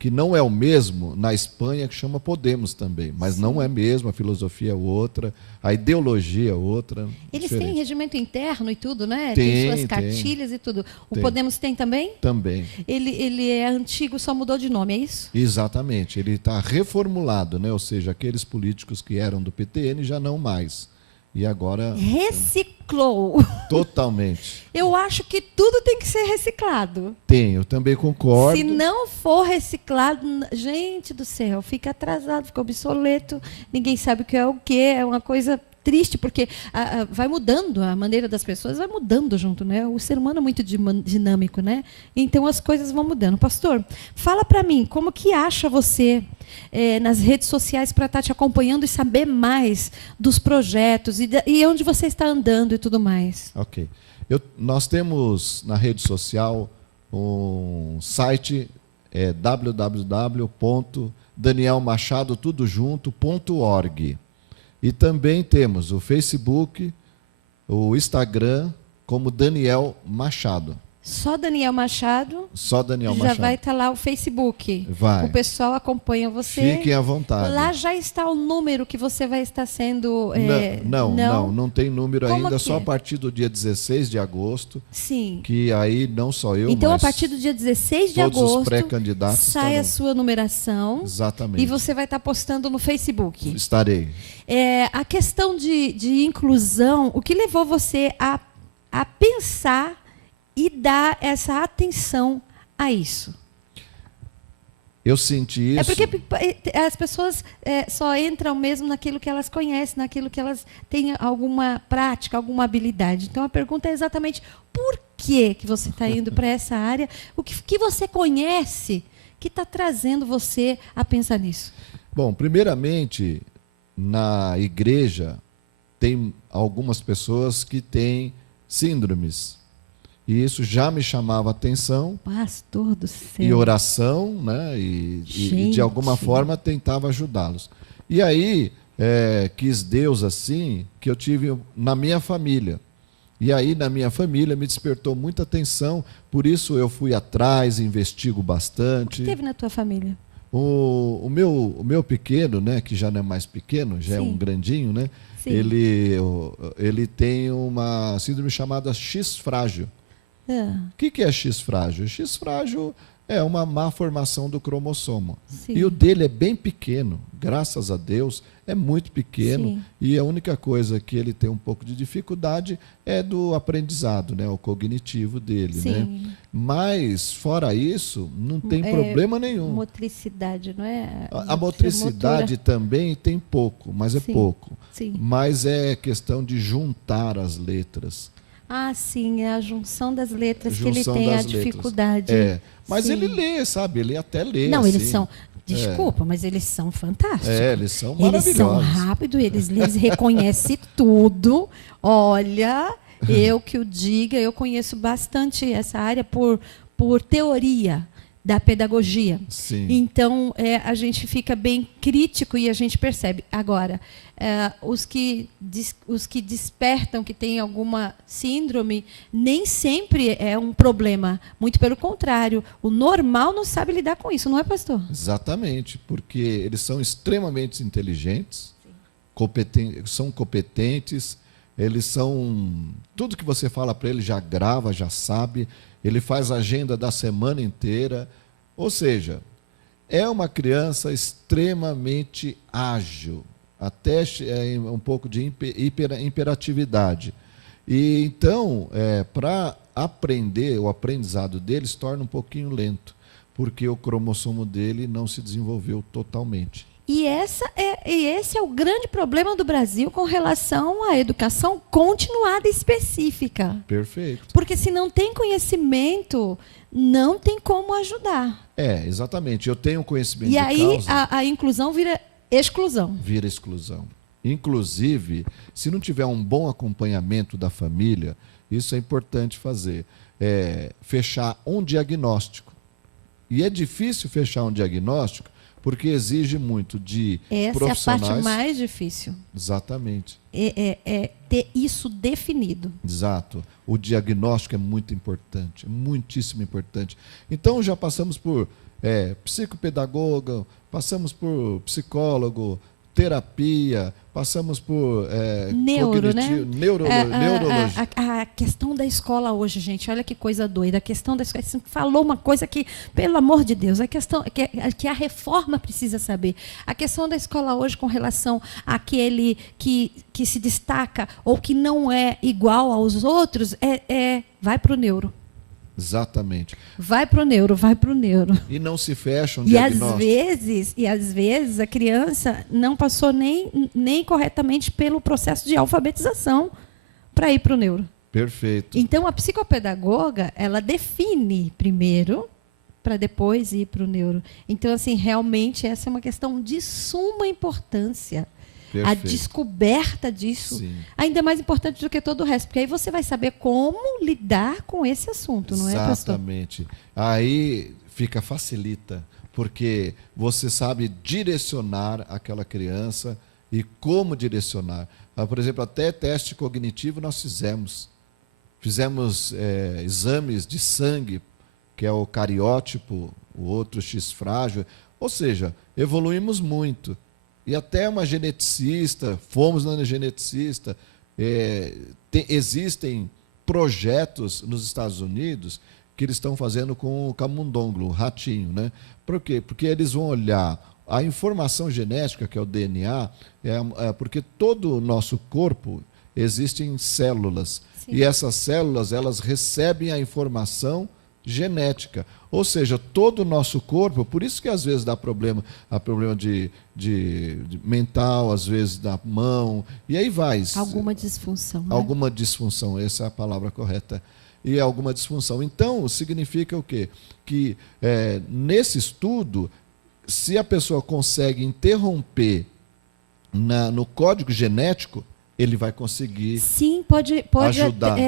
que não é o mesmo na Espanha, que chama Podemos também, mas sim, não é mesmo, a filosofia é outra, a ideologia é outra. Eles diferente. Têm regimento interno e tudo, né? Tem suas cartilhas e tudo. O tem. Podemos tem também? Também. Ele é antigo, só mudou de nome, é isso? Exatamente, ele está reformulado, né? Ou seja, aqueles políticos que eram do PTN já não mais. E agora... Reciclou. Totalmente. Eu acho que tudo tem que ser reciclado. Tem, eu também concordo. Se não for reciclado, gente do céu, fica atrasado, fica obsoleto, ninguém sabe o que é uma coisa triste, porque vai mudando, a maneira das pessoas vai mudando junto, né? O ser humano é muito dinâmico, né? Então as coisas vão mudando. Pastor, fala para mim, como que acha você nas redes sociais para estar te acompanhando e saber mais dos projetos e onde você está andando e tudo mais? Ok. Nós temos na rede social um site, www.danielmachadotudojunto.org. E também temos o Facebook, o Instagram, como Daniel Machado. Só Daniel Machado. Só Daniel já Machado. vai estar lá o Facebook. Vai. O pessoal acompanha você. Fiquem à vontade. Lá já está o número que você vai estar sendo... Não tem número Como ainda, que só é? a partir do dia 16 de agosto, Sim. que aí não só eu, Então, a mas partir do dia 16 de todos os agosto, pré-candidatos sai a estarão. sua numeração. Exatamente. E você vai estar postando no Facebook. Estarei. A questão de inclusão, o que levou você a pensar e dar essa atenção a isso? Eu senti isso. É porque as pessoas só entram mesmo naquilo que elas conhecem, naquilo que elas têm alguma prática, alguma habilidade. Então, a pergunta é exatamente por que você está indo para essa área? O que você conhece que está trazendo você a pensar nisso? Bom, primeiramente, na igreja, tem algumas pessoas que têm síndromes. E isso já me chamava a atenção. Pastor do céu. E oração, né? E de alguma forma tentava ajudá-los. E aí, quis Deus assim, que eu tive na minha família. E aí, na minha família, me despertou muita atenção, por isso eu fui atrás, investigo bastante. O que teve na tua família? O meu pequeno, né, que já não é mais pequeno, já é um grandinho, né? Sim. Ele tem uma síndrome chamada X frágil. O que é X frágil? X frágil é uma má formação do cromossomo. Sim. E o dele é bem pequeno, graças a Deus, é muito pequeno. Sim. E a única coisa que ele tem um pouco de dificuldade é do aprendizado, né? O cognitivo dele. Sim. Né? Mas, fora isso, não tem problema nenhum. Motricidade, não é? A motricidade também tem pouco, mas é pouco. Sim. Mas é questão de juntar as letras. Ah, sim, é a junção das letras que ele Junção tem a das letras. dificuldade. Mas Sim. ele lê, sabe? Ele até lê. Não, assim. eles são... Desculpa, mas eles são fantásticos. Eles são Eles são maravilhosos. rápidos, eles reconhecem tudo. Olha, eu que o diga, eu conheço bastante essa área por teoria da pedagogia. Sim. Então, a gente fica bem crítico e a gente percebe. Agora, os que despertam que tem alguma síndrome, nem sempre é um problema. Muito pelo contrário. O normal não sabe lidar com isso, não é, pastor? Exatamente, porque eles são extremamente inteligentes, são competentes, eles são... Tudo que você fala para ele já grava, já sabe, ele faz a agenda da semana inteira. Ou seja, é uma criança extremamente ágil, até um pouco de hiperatividade. E então, para aprender, o aprendizado dele se torna um pouquinho lento, porque o cromossomo dele não se desenvolveu totalmente. E esse é o grande problema do Brasil com relação à educação continuada específica. Perfeito. Porque se não tem conhecimento, não tem como ajudar. Exatamente. Eu tenho conhecimento E de aí causa, a inclusão vira exclusão. vira exclusão. Inclusive, se não tiver um bom acompanhamento da família, isso é importante fazer. Fechar um diagnóstico. E é difícil fechar um diagnóstico, porque exige muito de profissionais. Essa é a parte mais difícil. Exatamente. É ter isso definido. Exato. O diagnóstico é muito importante, muitíssimo importante. Então, já passamos por psicopedagoga, passamos por psicólogo, terapia, passamos por neurologia. A questão da escola hoje, gente, olha que coisa doida. A questão da escola, você falou uma coisa que, pelo amor de Deus, a questão que a reforma precisa saber. A questão da escola hoje com relação àquele que se destaca ou que não é igual aos outros, vai para o neuro. Exatamente. Vai para o neuro. E não se fecha um E às diagnóstico. vezes a criança não passou nem corretamente pelo processo de alfabetização para ir para o neuro. Perfeito. Então a psicopedagoga, ela define primeiro para depois ir para o neuro. Então, assim, realmente essa é uma questão de suma importância. A Perfeito. descoberta disso Sim. ainda é mais importante do que todo o resto, porque aí você vai saber como lidar com esse assunto, não é, pastor? Exatamente. Aí facilita, porque você sabe direcionar aquela criança e como direcionar. Por exemplo, até teste cognitivo nós fizemos. Fizemos exames de sangue, que é o cariótipo, o outro X frágil. Ou seja, evoluímos muito. E até uma geneticista, fomos na geneticista. Existem projetos nos Estados Unidos que eles estão fazendo com o camundongo, o ratinho, né? Por quê? Porque eles vão olhar a informação genética, que é o DNA, porque todo o nosso corpo existem células. Sim. E essas células, elas recebem a informação genética. Ou seja, todo o nosso corpo, por isso que às vezes há problema de mental, às vezes da mão, e aí vai. Alguma disfunção. Né? Alguma disfunção, essa é a palavra correta. E alguma disfunção. Então, significa o quê? Que nesse estudo, se a pessoa consegue interromper no código genético, ele vai conseguir. Sim, pode ajudar.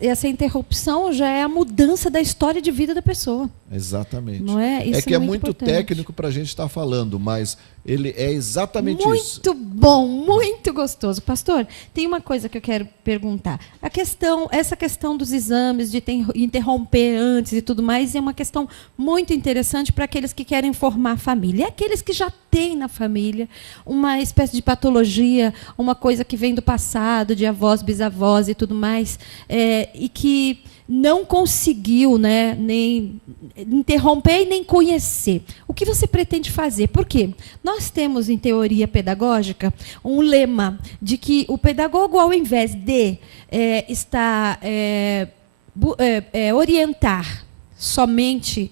Essa interrupção já é a mudança da história de vida da pessoa. Exatamente. Não é? Isso que é muito importante. técnico para a gente estar falando, mas ele é exatamente isso. Muito bom, muito gostoso. Pastor, tem uma coisa que eu quero perguntar. Essa questão dos exames, de interromper antes e tudo mais, é uma questão muito interessante para aqueles que querem formar a família. E aqueles que já têm na família uma espécie de patologia, uma coisa que vem do passado, de avós, bisavós e tudo mais, e que não conseguiu, né, nem interromper e nem conhecer. O que você pretende fazer? Por quê? Nós temos, em teoria pedagógica, um lema de que o pedagogo, ao invés de orientar somente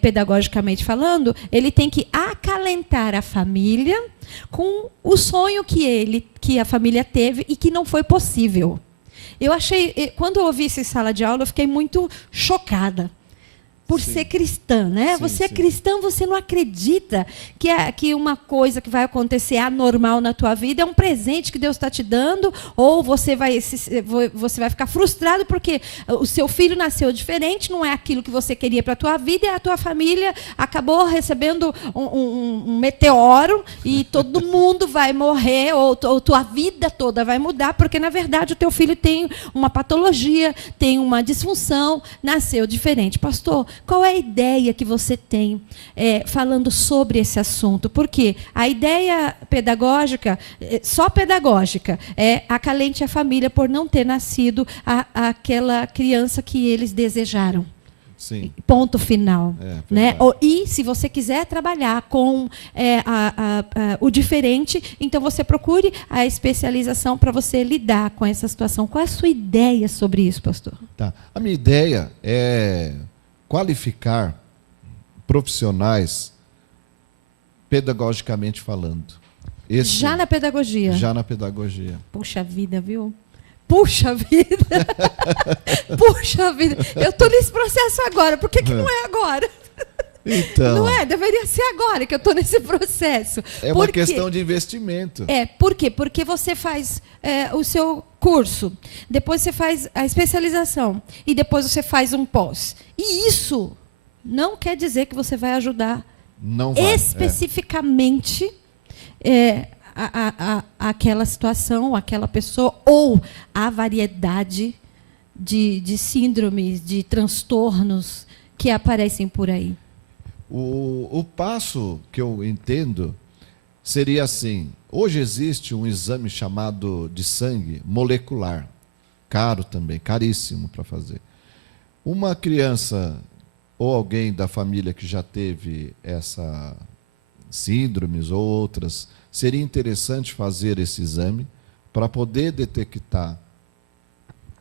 pedagogicamente falando, ele tem que acalentar a família com o sonho que a família teve e que não foi possível. Eu achei, quando eu ouvi isso em sala de aula, eu fiquei muito chocada. Por Sim. ser cristã, né? Sim, você é sim. cristã, você não acredita que uma coisa que vai acontecer anormal na tua vida é um presente que Deus está te dando, ou você vai ficar frustrado porque o seu filho nasceu diferente, não é aquilo que você queria para a tua vida, e a tua família acabou recebendo um meteoro e todo mundo vai morrer, ou tua vida toda vai mudar, porque, na verdade, o teu filho tem uma patologia, tem uma disfunção, nasceu diferente. Pastor, qual é a ideia que você tem falando sobre esse assunto? Porque a ideia pedagógica, só pedagógica, é acalente a família por não ter nascido aquela criança que eles desejaram. Sim. Ponto final. Né? Verdade. E se você quiser trabalhar com o diferente, então você procure a especialização para você lidar com essa situação. Qual é a sua ideia sobre isso, pastor? Tá. A minha ideia é qualificar profissionais pedagogicamente falando. Já na pedagogia? Já na pedagogia. Puxa vida, viu? Puxa vida! Puxa vida! Eu estou nesse processo agora, por que não é agora? Então, Não é? Deveria ser agora que eu estou nesse processo. é uma questão de investimento. Por quê? Porque você faz o seu curso, depois você faz a especialização e depois você faz um pós. E isso não quer dizer que você vai ajudar Não vai. especificamente aquela situação, aquela pessoa, ou a variedade de síndromes, de transtornos que aparecem por aí. O passo que eu entendo seria assim: hoje existe um exame chamado de sangue molecular, caro também, caríssimo para fazer. Uma criança ou alguém da família que já teve essa síndromes ou outras, seria interessante fazer esse exame para poder detectar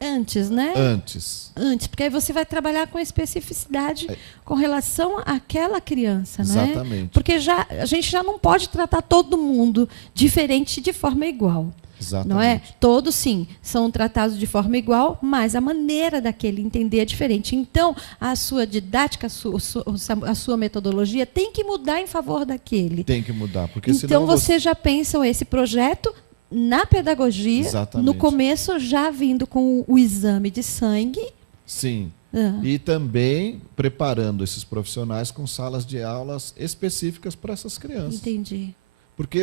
Antes, né? antes. Antes, porque aí você vai trabalhar com especificidade com relação àquela criança, né? Exatamente. Porque a gente já não pode tratar todo mundo diferente de forma igual. Exatamente. Não é? Todos, sim, são tratados de forma igual, mas a maneira daquele entender é diferente. Então, a sua didática, a sua metodologia tem que mudar em favor daquele. Tem que mudar, porque Então, senão você já pensa esse projeto na pedagogia, Exatamente. no começo já vindo com o exame de sangue. Sim. Ah. E também preparando esses profissionais com salas de aulas específicas para essas crianças. Entendi. Porque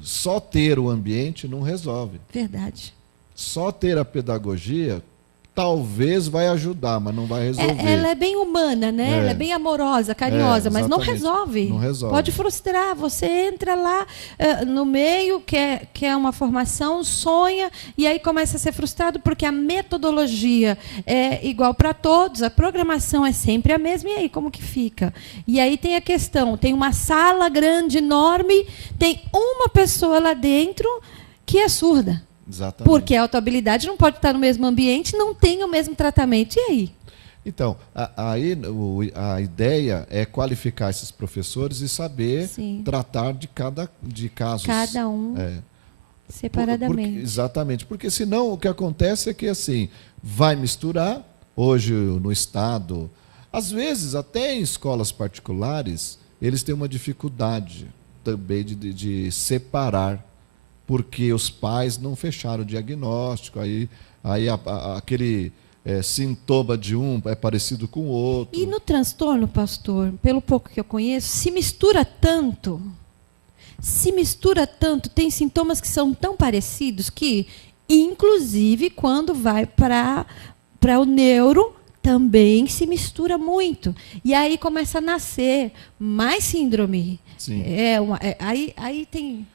só ter o ambiente não resolve. Verdade. Só ter a pedagogia talvez vai ajudar, mas não vai resolver. Ela é bem humana, né? É. Ela é bem amorosa, carinhosa, mas não exatamente. resolve. Não resolve. Pode frustrar. Você entra lá no meio, quer uma formação, sonha, e aí começa a ser frustrado porque a metodologia é igual para todos, a programação é sempre a mesma, e aí como que fica? E aí tem a questão, tem uma sala grande, enorme, tem uma pessoa lá dentro que é surda. Exatamente. Porque a autohabilidade não pode estar no mesmo ambiente, não tem o mesmo tratamento. E aí? Então, a ideia é qualificar esses professores e saber Sim. tratar de casos. Cada um separadamente. Exatamente. Porque senão o que acontece é que assim, vai misturar. Hoje no Estado, às vezes até em escolas particulares, eles têm uma dificuldade também de separar, porque os pais não fecharam o diagnóstico, aí aquele sintoma de um é parecido com o outro. E no transtorno, pastor, pelo pouco que eu conheço, se mistura tanto, tem sintomas que são tão parecidos que, inclusive, quando vai para o neuro, também se mistura muito. E aí começa a nascer mais síndrome. Sim. Aí tem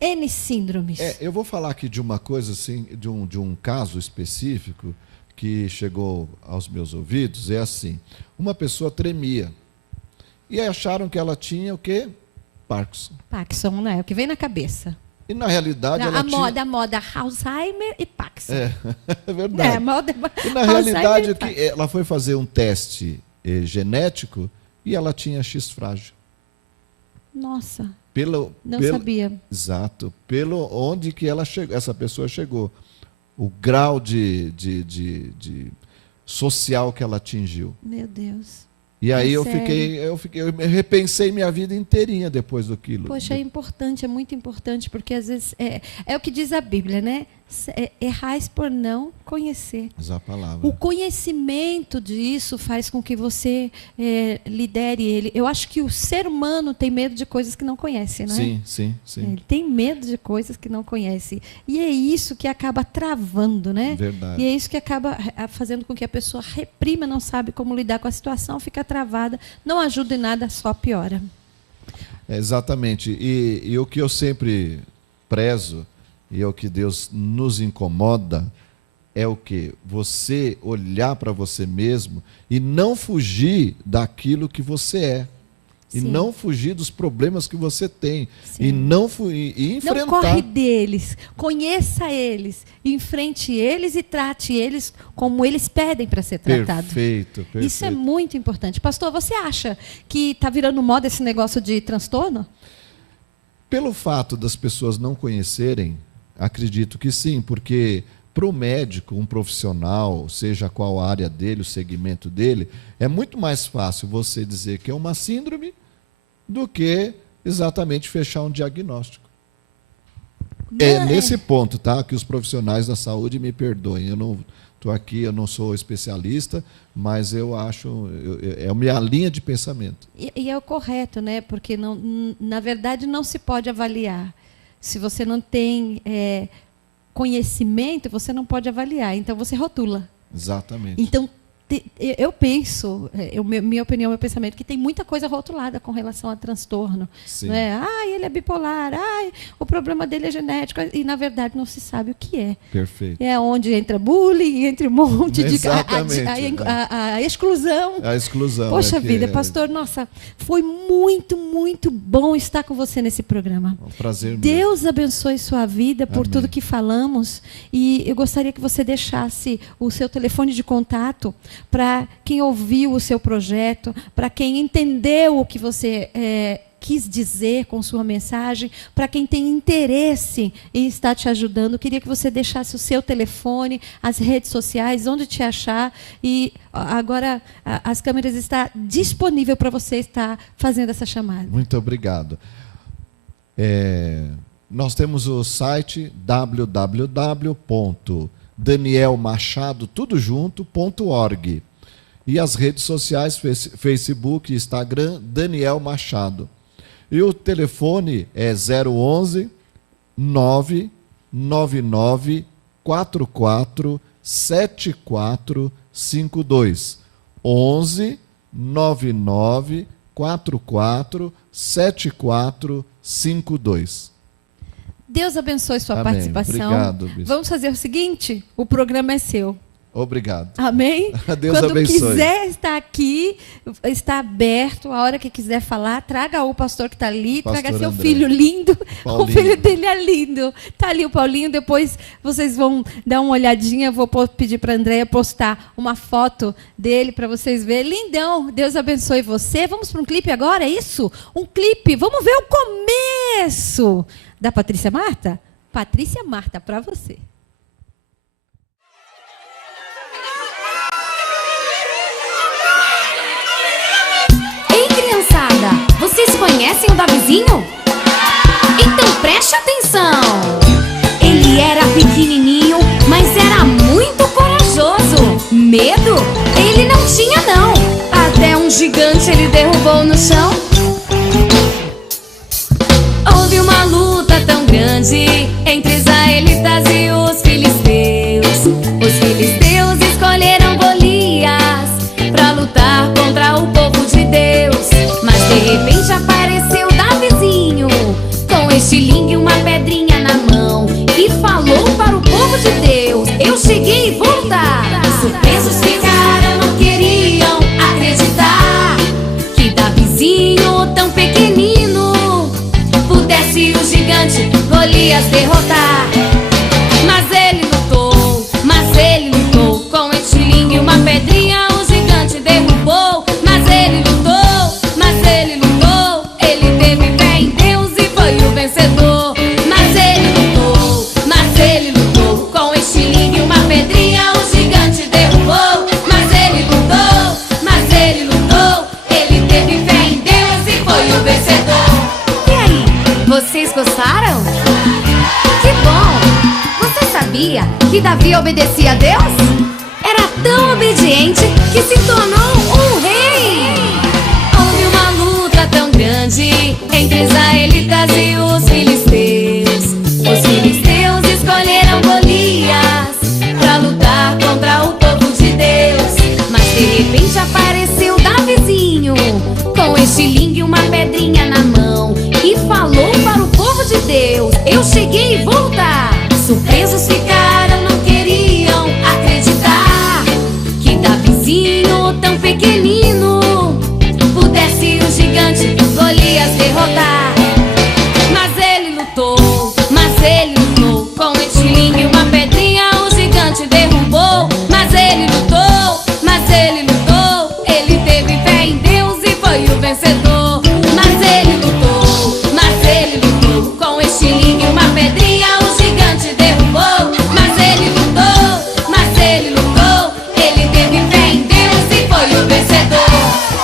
N síndromes. Eu vou falar aqui de uma coisa, assim, de um caso específico que chegou aos meus ouvidos. É assim, uma pessoa tremia e acharam que ela tinha o quê? Parkinson, né? O que vem na cabeça. E na realidade ela tinha... A moda Alzheimer e Parkinson. É verdade. A moda E na realidade ela foi fazer um teste genético e ela tinha X frágil. Nossa. Não pelo, sabia. Exato. Pelo onde que essa pessoa chegou. O grau de social que ela atingiu. Meu Deus. E aí eu repensei minha vida inteirinha depois daquilo. Poxa, é importante, é muito importante, porque às vezes é o que diz a Bíblia, né? Errais por não conhecer. Essa palavra. O conhecimento disso faz com que você lidere ele. Eu acho que o ser humano tem medo de coisas que não conhece, não é? Sim. Ele tem medo de coisas que não conhece. E é isso que acaba travando, né? Verdade. E é isso que acaba fazendo com que a pessoa reprima, não sabe como lidar com a situação, fica travada, não ajuda em nada, só piora. Exatamente. E o que eu sempre prezo, e é o que Deus nos incomoda, é o quê? Você olhar para você mesmo e não fugir daquilo que você é. E Sim. não fugir dos problemas que você tem. Sim. E enfrentar. Não corre deles, conheça eles, enfrente eles e trate eles como eles pedem para ser tratado. Perfeito. Isso é muito importante. Pastor, você acha que está virando moda esse negócio de transtorno? Pelo fato das pessoas não conhecerem, acredito que sim, porque para o médico, um profissional, seja qual a área dele, o segmento dele, é muito mais fácil você dizer que é uma síndrome do que exatamente fechar um diagnóstico. Nesse ponto, tá? Que os profissionais da saúde me perdoem. Eu não estou aqui, eu não sou especialista, mas eu acho, é a minha linha de pensamento. E é o correto, né? Porque na verdade não se pode avaliar. Se você não tem conhecimento, você não pode avaliar. Então você rotula. Exatamente. Então eu penso, minha opinião, meu pensamento, que tem muita coisa rotulada com relação a transtorno. Sim. Não é? Ele é bipolar, o problema dele é genético, e na verdade não se sabe o que é. Perfeito. É onde entra bullying, entre um monte de... Exatamente. A exclusão. A exclusão. Poxa vida, pastor, nossa, foi muito, muito bom estar com você nesse programa. É um prazer mesmo. Deus abençoe sua vida por Amém. tudo que falamos. E eu gostaria que você deixasse o seu telefone de contato para quem ouviu o seu projeto, para quem entendeu o que você quis dizer com sua mensagem, para quem tem interesse em estar te ajudando. Eu queria que você deixasse o seu telefone, as redes sociais, onde te achar. E agora as câmeras estão disponíveis para você estar fazendo essa chamada. Muito obrigado. Nós temos o site www.danielmachado.org e as redes sociais, Facebook e Instagram, Daniel Machado. E o telefone é 011 999 44 7452. 11 99 44 7452. Deus abençoe sua Amém. participação. Obrigado, bispo. Vamos fazer o seguinte: o programa é seu. Obrigado. Amém? Deus Quando abençoe. quiser estar aqui, está aberto, a hora que quiser falar, traga o pastor que está ali, Pastor traga seu André. filho lindo. Paulinho. O filho dele é lindo. Está ali o Paulinho, depois vocês vão dar uma olhadinha, eu vou pedir para a Andréia postar uma foto dele para vocês verem. Lindão, Deus abençoe você. Vamos para um clipe agora, é isso? Um clipe, vamos ver o começo da Patrícia Marta? Patrícia Marta, para você. Criançada, vocês conhecem o Davizinho? Então preste atenção. Ele era pequenininho, mas era muito corajoso. Medo? Ele não tinha não. Até um gigante ele derrubou no chão. Houve uma luta tão grande entre israelitas e os filisteus. Os filisteus escolheram Golias pra lutar contra o povo de Deus. Mas de repente apareceu Davizinho com estilingue e uma pedrinha na mão e falou para o povo de Deus: eu cheguei e vou lutar. Surpresos ficaram, não queriam acreditar que Davizinho tão pequenino pudesse o gigante Golias derrotar. Mas ele lutou com estilingue e uma pedrinha, o gigante derrubou. Mas ele lutou, ele teve fé em Deus e foi o vencedor. Mas ele lutou, com estilingue e uma pedrinha, o gigante derrubou. Mas ele lutou, ele teve fé em Deus e foi o vencedor. E aí, vocês gostaram? Que bom! Você sabia que Davi obedecia a Deus? Era tão obediente que se tornou um rei. Houve uma luta tão grande entre israelitas e os filisteus. Os filisteus escolheram Golias pra lutar contra o povo de Deus. Mas de repente apareceu Davizinho com estilingue e uma pedrinha na mão e falou para o povo de Deus: eu cheguei e vou lutar. Surpresos ficaram, não queriam acreditar que Davizinho tão pequenino pudesse o gigante Golias derrotar. Mas ele lutou, com estilingue e uma pedrinha, o gigante derrubou. Mas ele lutou, ele teve fé em Deus e foi o vencedor. Mas ele lutou, com estilingue e uma pedrinha, o gigante derrubou. Mas ele lutou, ele teve fé em Deus e foi o vencedor.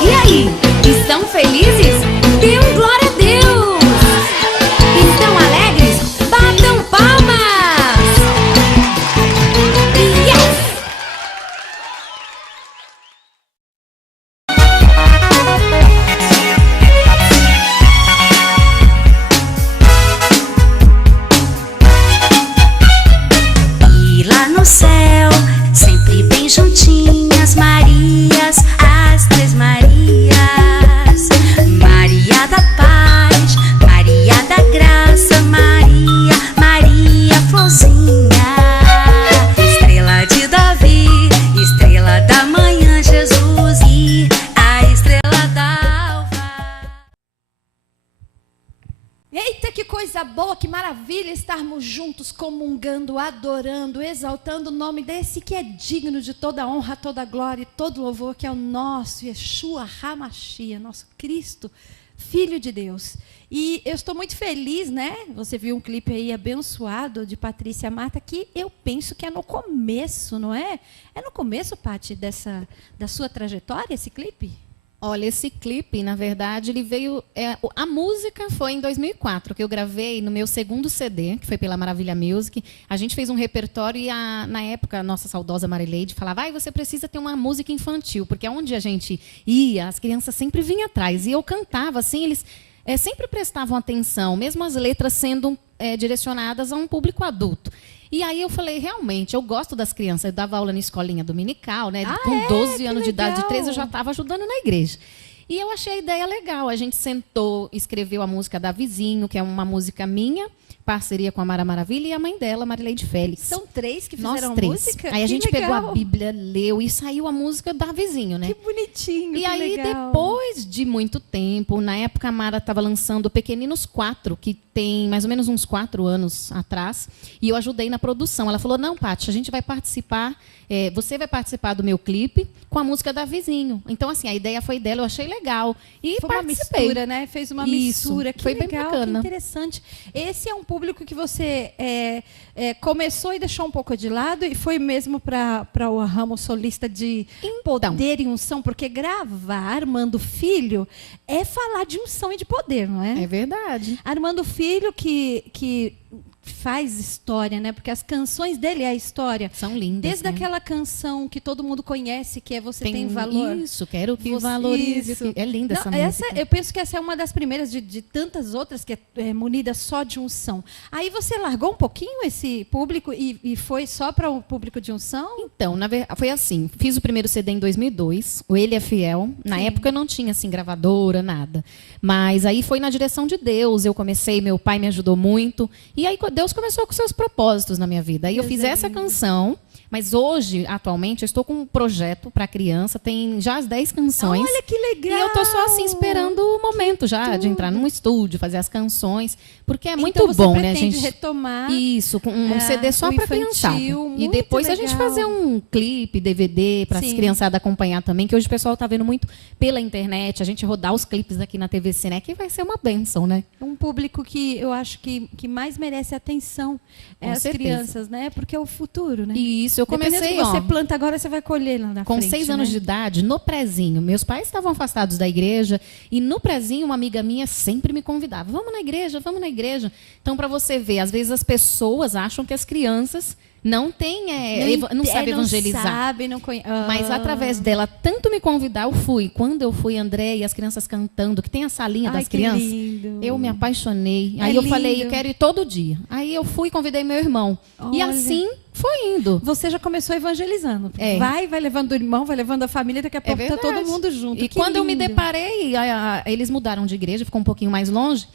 E aí, estão felizes? Dê um glória a Deus! Estão alegres? Batam palmas! Yes! E lá no céu, sempre bem juntinhas, Marias, as três Marias. Maria da paz, Maria da graça, Maria Florzinha. Estrela de Davi, estrela da manhã, Jesus, e a estrela da alva. Eita, que coisa boa, que maravilha estarmos juntos, comungando, adorando, exaltando o nome desse que é digno de toda honra, toda glória e todo louvor, que é o nosso Yeshua HaMashiach, nosso Cristo filho de Deus. E eu estou muito feliz, né? Você viu um clipe aí abençoado de Patrícia Mata, que eu penso que é no começo, não é? É no começo, Paty, da sua trajetória, esse clipe? Olha, esse clipe, na verdade, ele veio... a música foi em 2004, que eu gravei no meu segundo CD, que foi pela Maravilha Music. A gente fez um repertório e, na época, a nossa saudosa Marileide falava, você precisa ter uma música infantil, porque onde a gente ia, as crianças sempre vinham atrás. E eu cantava, assim, eles sempre prestavam atenção, mesmo as letras sendo direcionadas a um público adulto. E aí eu falei, realmente, eu gosto das crianças. Eu dava aula na escolinha dominical, né? Com 12 anos de idade, de 13, eu já estava ajudando na igreja. E eu achei a ideia legal. A gente sentou, escreveu a música da Vizinho, que é uma música minha, parceria com a Mara Maravilha e a mãe dela, Marileide Félix. São 3 que fizeram Nós 3. música? Aí a gente legal. pegou a Bíblia, leu e saiu a música da Vizinho, né? Que bonitinho, E que aí, legal. depois de muito tempo, na época a Mara estava lançando Pequeninos 4, que tem mais ou menos uns 4 anos atrás, e eu ajudei na produção. Ela falou, não, Paty, a gente vai participar, você vai participar do meu clipe com a música da Vizinho. Então, assim, a ideia foi dela, eu achei legal. E foi uma participei. mistura, né? Fez uma Isso, mistura. Que foi bem legal, bacana. que interessante. Esse é um público que você começou e deixou um pouco de lado e foi mesmo para o ramo solista de poder e unção, porque gravar Armando Filho é falar de unção e de poder, não é? É verdade. Armando Filho que faz história, né? Porque as canções dele é a história. São lindas. Desde né? aquela canção que todo mundo conhece, que é Você Tem Valor. Isso, quero que Você- valorize. isso. É linda Não, essa música. eu penso que essa é uma das primeiras de tantas outras que é munida só de unção. Aí você largou um pouquinho esse público e foi só para o público de unção? Então, foi assim, fiz o primeiro CD em 2002, o Ele é Fiel. Na Sim. época eu não tinha, assim, gravadora, nada. Mas aí foi na direção de Deus, eu comecei, meu pai me ajudou muito. E aí Deus começou com seus propósitos na minha vida. Aí eu Deus fiz é essa lindo. canção, mas hoje, atualmente, eu estou com um projeto para criança, tem já as 10 canções. Olha que legal! E eu tô só assim esperando o momento já de entrar num estúdio, fazer as canções, porque é muito então você bom, né, pretende gente? retomar Isso, com um CD só o para infantil, criançada. E muito depois a gente legal. fazer um clipe, DVD, para as Sim. criançadas acompanhar também, que hoje o pessoal está vendo muito pela internet, a gente rodar os clipes aqui na TVC, né? Que vai ser uma bênção, né? Um público que eu acho que mais merece atenção é Com as certeza. crianças, né? Porque é o futuro, né? E isso, eu Dependendo comecei, do que você ó, planta agora, você vai colher lá na com frente. 6 anos né? de idade, no prezinho. Meus pais estavam afastados da igreja e no prezinho uma amiga minha sempre me convidava. Vamos na igreja, vamos na igreja. Então, para você ver, às vezes as pessoas acham que as crianças não têm, não sabem evangelizar. Não sabe, não conhece. Mas através dela tanto me convidar, eu fui. Quando eu fui, André e as crianças cantando, que tem a salinha das crianças, lindo. eu me apaixonei. É Aí eu lindo. falei, eu quero ir todo dia. Aí eu fui e convidei meu irmão. E Olha. assim foi indo. Você já começou evangelizando. É. Vai levando o irmão, vai levando a família, daqui a pouco tá verdade. todo mundo junto. E Que quando eu me lindo. deparei, eles mudaram de igreja, ficou um pouquinho mais longe.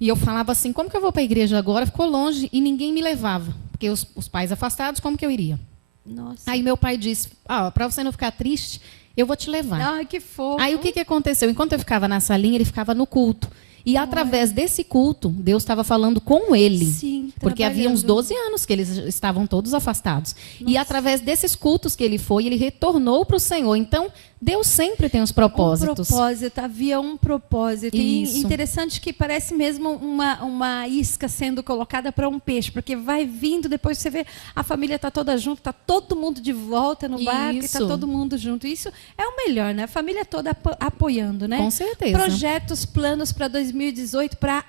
E eu falava assim, como que eu vou para a igreja agora? Ficou longe e ninguém me levava. Porque os pais afastados, como que eu iria? Nossa. Aí meu pai disse, para você não ficar triste, eu vou te levar. Ai, que fofo. Aí o que aconteceu? Enquanto eu ficava na salinha, ele ficava no culto. E através desse culto, Deus estava falando com ele. Sim, Porque havia uns trabalhando. 12 anos que eles estavam todos afastados. E através desses cultos que ele foi, ele retornou para o Senhor. Então, Deus sempre tem os propósitos. Havia um propósito. E Isso. interessante que parece mesmo uma isca sendo colocada para um peixe, porque vai vindo, depois você vê a família está toda junto, está todo mundo de volta no barco, e está Isso. todo mundo junto. Isso é o melhor, né? A família toda apoiando, né? Com certeza. Projetos, planos para 2018, para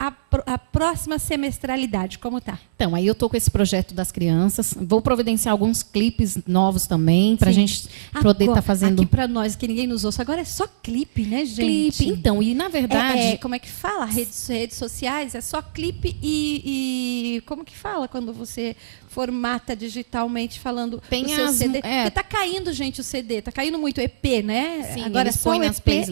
a próxima semestralidade, como tá? Então, aí eu tô com esse projeto das crianças. Vou providenciar alguns clipes novos também, para a Sim. gente poder estar fazendo Aqui para nós, que ninguém nos ouça, agora é só clipe, né, gente? clipe. Então, e na verdade, Como é que fala? Redes sociais é só clipe e como que fala quando você formata digitalmente falando Tem o seu as- CD? é. Porque tá caindo, gente, o CD, tá caindo muito EP, né? sim, agora eles é só põem o nas EP, plays,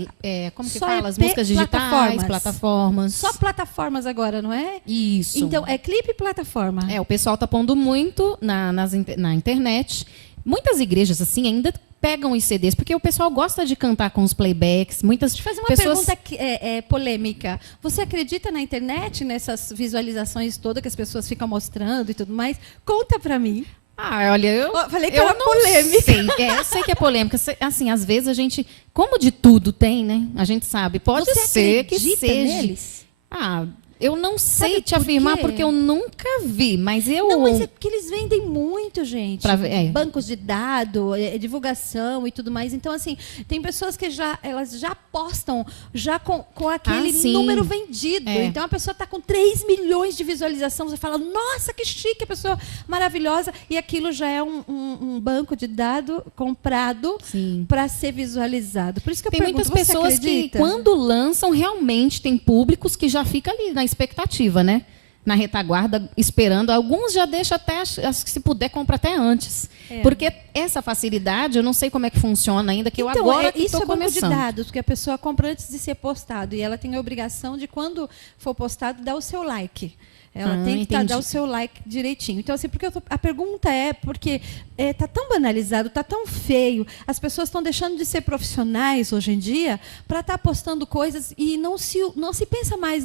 como que só fala? As EP, músicas digitais, plataformas. Só plataformas agora, não é? Isso. Então, é clipe e plataforma. O pessoal tá pondo muito na internet. Muitas igrejas, assim, ainda pegam os CDs, porque o pessoal gosta de cantar com os playbacks. Muitas Deixa eu fazer uma pessoas... pergunta polêmica. Você acredita na internet, nessas visualizações todas que as pessoas ficam mostrando e tudo mais? Conta pra mim. Ah, olha, Falei que eu era não polêmica. sei. Eu sei que é polêmica. Assim, às vezes a gente, como de tudo tem, né? A gente sabe. Pode Você ser que acredita seja. neles? Ah, eu não sei Sabe te por afirmar quê? porque eu nunca vi, mas eu. Não, mas é porque eles vendem muito, gente. Pra ver- é. Bancos de dados, divulgação e tudo mais. Então, assim, tem pessoas que elas já postam já com aquele sim. número vendido. É. Então, a pessoa está com 3 milhões de visualização. Você fala, nossa, que chique, a pessoa maravilhosa. E aquilo já é um banco de dados comprado Sim. para ser visualizado. Por isso que eu Tem pergunto, muitas você pessoas acredita? que, quando lançam, realmente tem públicos que já ficam ali na expectativa, né? Na retaguarda, esperando. Alguns já deixam até, acho que se puder, compra até antes. É. Porque essa facilidade, eu não sei como é que funciona ainda, que eu Então, agora que isso estou é banco de começando. dados, porque a pessoa compra antes de ser postado. E ela tem a obrigação de, quando for postado, dar o seu like. Ela tem que dar entendi. o seu like direitinho. Então, assim, a pergunta é porque está tão banalizado, está tão feio, as pessoas estão deixando de ser profissionais hoje em dia para estar postando coisas e não se pensa mais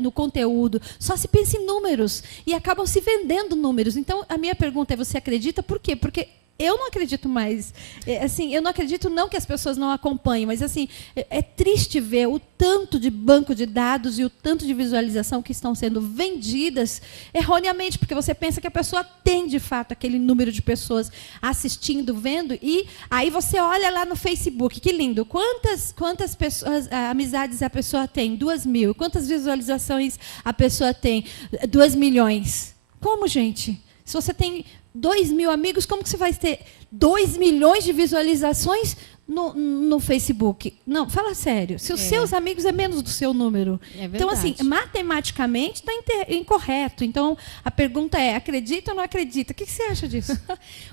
no conteúdo, só se pensa em números. E acabam se vendendo números. Então, a minha pergunta é, você acredita? Por quê? Porque eu não acredito mais. Assim, eu não acredito não que as pessoas não acompanhem, mas assim, é triste ver o tanto de banco de dados e o tanto de visualização que estão sendo vendidas erroneamente, porque você pensa que a pessoa tem, de fato, aquele número de pessoas assistindo, vendo, e aí você olha lá no Facebook, que lindo, quantas pessoas, amizades a pessoa tem? 2.000. Quantas visualizações a pessoa tem? 2 milhões. Como, gente? Se você tem 2.000 amigos, como que você vai ter 2 milhões de visualizações no Facebook? Não, fala sério. Se os seus amigos é menos do seu número. É então, assim, verdade. matematicamente está incorreto. Então, a pergunta é, acredita ou não acredita? O que você acha disso?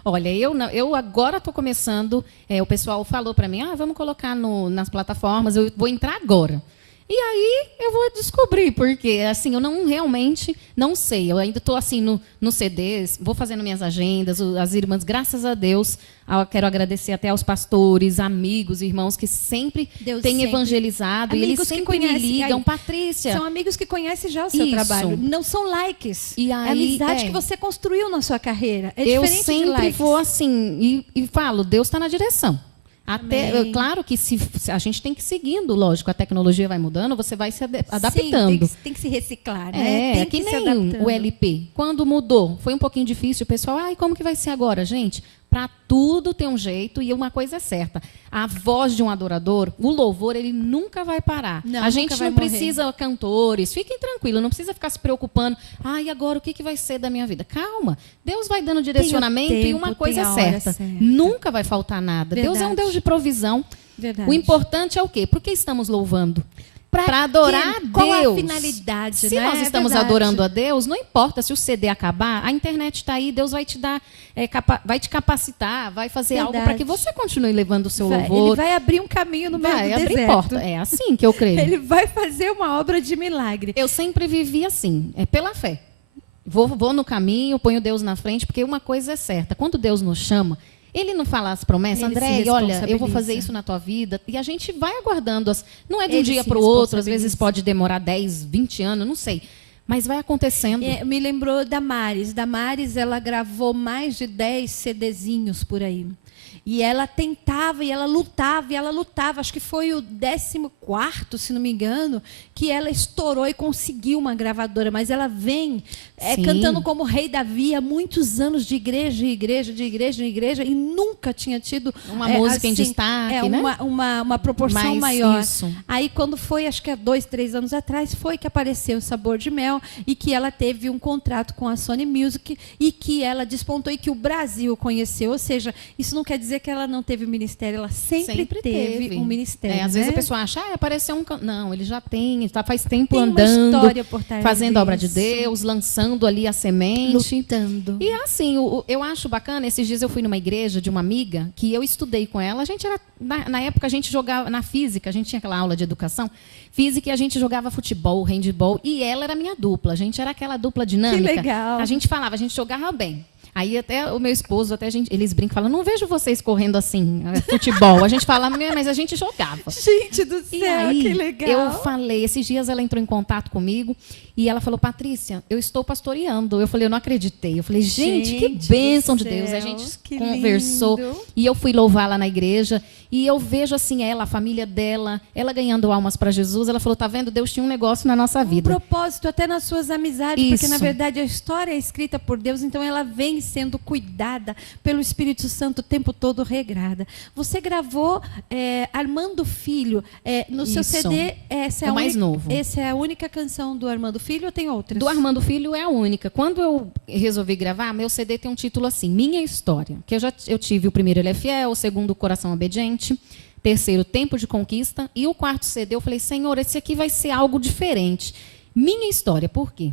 Olha, eu agora estou começando, o pessoal falou para mim, vamos colocar nas plataformas, eu vou entrar agora. E aí eu vou descobrir, porque assim, eu realmente não sei. Eu ainda estou assim no CDs, vou fazendo minhas agendas, as irmãs, graças a Deus, eu quero agradecer até aos pastores, amigos, irmãos que sempre Deus têm sempre- evangelizado, e Amigos eles que sempre me conhecem, ligam, aí, Patrícia. São amigos que conhecem já o seu Isso. trabalho. Não são likes. E é a aí, amizade que você construiu na sua carreira. É Eu diferente de sempre likes. vou assim e falo, Deus está na direção. Amém. Claro que se a gente tem que ir seguindo, lógico, a tecnologia vai mudando, você vai se adaptando. Sim, tem que se reciclar, né? Tem É que se nem adaptando. o LP. Quando mudou, foi um pouquinho difícil, o pessoal, como que vai ser agora? Gente, para tudo tem um jeito, e uma coisa é certa, a voz de um adorador, o louvor, ele nunca vai parar. Não, a nunca gente vai não morrer. precisa, cantores, fiquem tranquilos, não precisa ficar se preocupando, e agora o que vai ser da minha vida? Calma, Deus vai dando direcionamento, e tempo, uma coisa tem é a hora certa, certa. nunca vai faltar nada. Deus é um Verdade. Deus de provisão. Verdade. O importante é o quê? Por que estamos louvando? Para adorar a Deus. Qual a finalidade, Se né? nós É estamos verdade. adorando a Deus, não importa se o CD acabar, a internet está aí, Deus vai te dar, vai te capacitar, vai fazer algo Verdade. para que você continue levando o seu Ele louvor. vai abrir um caminho no meio Vai do abrir deserto. porta. É assim que eu creio. Ele vai fazer uma obra de milagre. Eu sempre vivi assim, pela fé. Vou no caminho, ponho Deus na frente, porque uma coisa é certa, quando Deus nos chama, Ele não fala as promessas, Ele André, se olha, eu vou responsabiliza. fazer isso na tua vida, e a gente vai aguardando. Não é de um Ele dia se para o outro, às responsabiliza. vezes pode demorar 10, 20 anos, não sei. Mas vai acontecendo. Me lembrou da Maris. Ela gravou mais de 10 CDzinhos por aí. E ela tentava, e ela lutava. Acho que foi o 14º, se não me engano, que ela estourou e conseguiu uma gravadora. Mas ela vem Sim. cantando como Rei Davi há muitos anos de igreja em igreja, e nunca tinha tido Uma música em destaque, né? uma proporção Mas maior. isso. Aí, quando foi, acho que há 2, 3 anos atrás, foi que apareceu o Sabor de Mel, e que ela teve um contrato com a Sony Music, e que ela despontou, e que o Brasil conheceu. Ou seja, isso não quer dizer que ela não teve ministério, ela sempre teve um ministério. Às vezes né? a pessoa acha, apareceu um... Não, ele já tem, faz tempo Tem uma andando, história por trás fazendo a obra de disso. Deus, lançando ali a semente. Lutando. E assim, eu acho bacana, esses dias eu fui numa igreja de uma amiga, que eu estudei com ela, a gente era, na época a gente jogava, na física, a gente tinha aquela aula de educação, física, e a gente jogava futebol, handball, e ela era minha dupla, a gente era aquela dupla dinâmica. Que legal. A gente falava, a gente jogava bem. Aí até o meu esposo, eles brincam, falam, não vejo vocês correndo assim, futebol. A gente fala, mas a gente jogava. Gente do E céu, aí, que legal. eu falei, esses dias ela entrou em contato comigo e ela falou, Patrícia, eu estou pastoreando. Eu falei, eu não acreditei. Eu falei, gente, que do bênção de Deus. A céu, gente que conversou lindo. e eu fui louvá-la na igreja e eu vejo assim ela, a família dela, ela ganhando almas para Jesus. Ela falou, tá vendo, Deus tinha um negócio na nossa vida. Propósito até nas suas amizades, porque na Isso. verdade a história é escrita por Deus, então ela vem sendo cuidada pelo Espírito Santo o tempo todo, regrada. Você gravou Armando Filho, no seu Isso. CD, essa é O a mais novo. Essa é a única canção do Armando Filho ou tem outras? Do Armando Filho é a única. Quando eu resolvi gravar, meu CD tem um título assim, Minha História. Que eu tive o primeiro, Ele é Fiel, o segundo, Coração Obediente, terceiro, Tempo de Conquista, e o quarto CD eu falei, Senhor, esse aqui vai ser algo diferente. Minha História, por quê?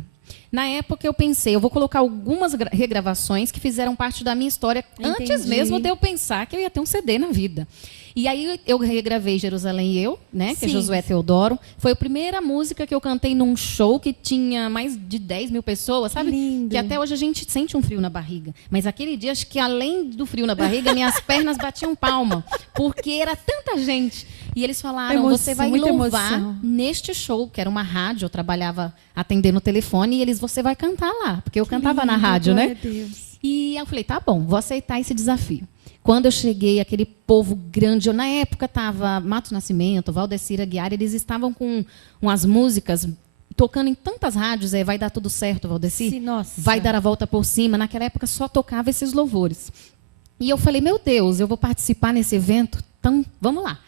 Na época eu pensei, eu vou colocar algumas regravações que fizeram parte da minha história antes Entendi. mesmo de eu pensar que eu ia ter um CD na vida. E aí eu regravei Jerusalém e Eu, né? Que é Sim. Josué Teodoro. Foi a primeira música que eu cantei num show que tinha mais de 10 mil pessoas, sabe? Lindo. Que até hoje a gente sente um frio na barriga. Mas aquele dia, acho que além do frio na barriga, minhas pernas batiam palma. Porque era tanta gente. E eles falaram, você vai muita louvar emoção. neste show, que era uma rádio, eu trabalhava atendendo o telefone, e você vai cantar lá. Porque eu cantava na Lindo, rádio, né? glória a Deus. E eu falei, tá bom, vou aceitar esse desafio. Quando eu cheguei, aquele povo grande, na época estava Matos Nascimento, Valdecir Aguiar, eles estavam com umas músicas tocando em tantas rádios, Vai Dar Tudo Certo, Valdecir, Sim, nossa. Vai Dar a Volta por Cima, naquela época só tocava esses louvores. E eu falei, meu Deus, eu vou participar nesse evento, então vamos lá.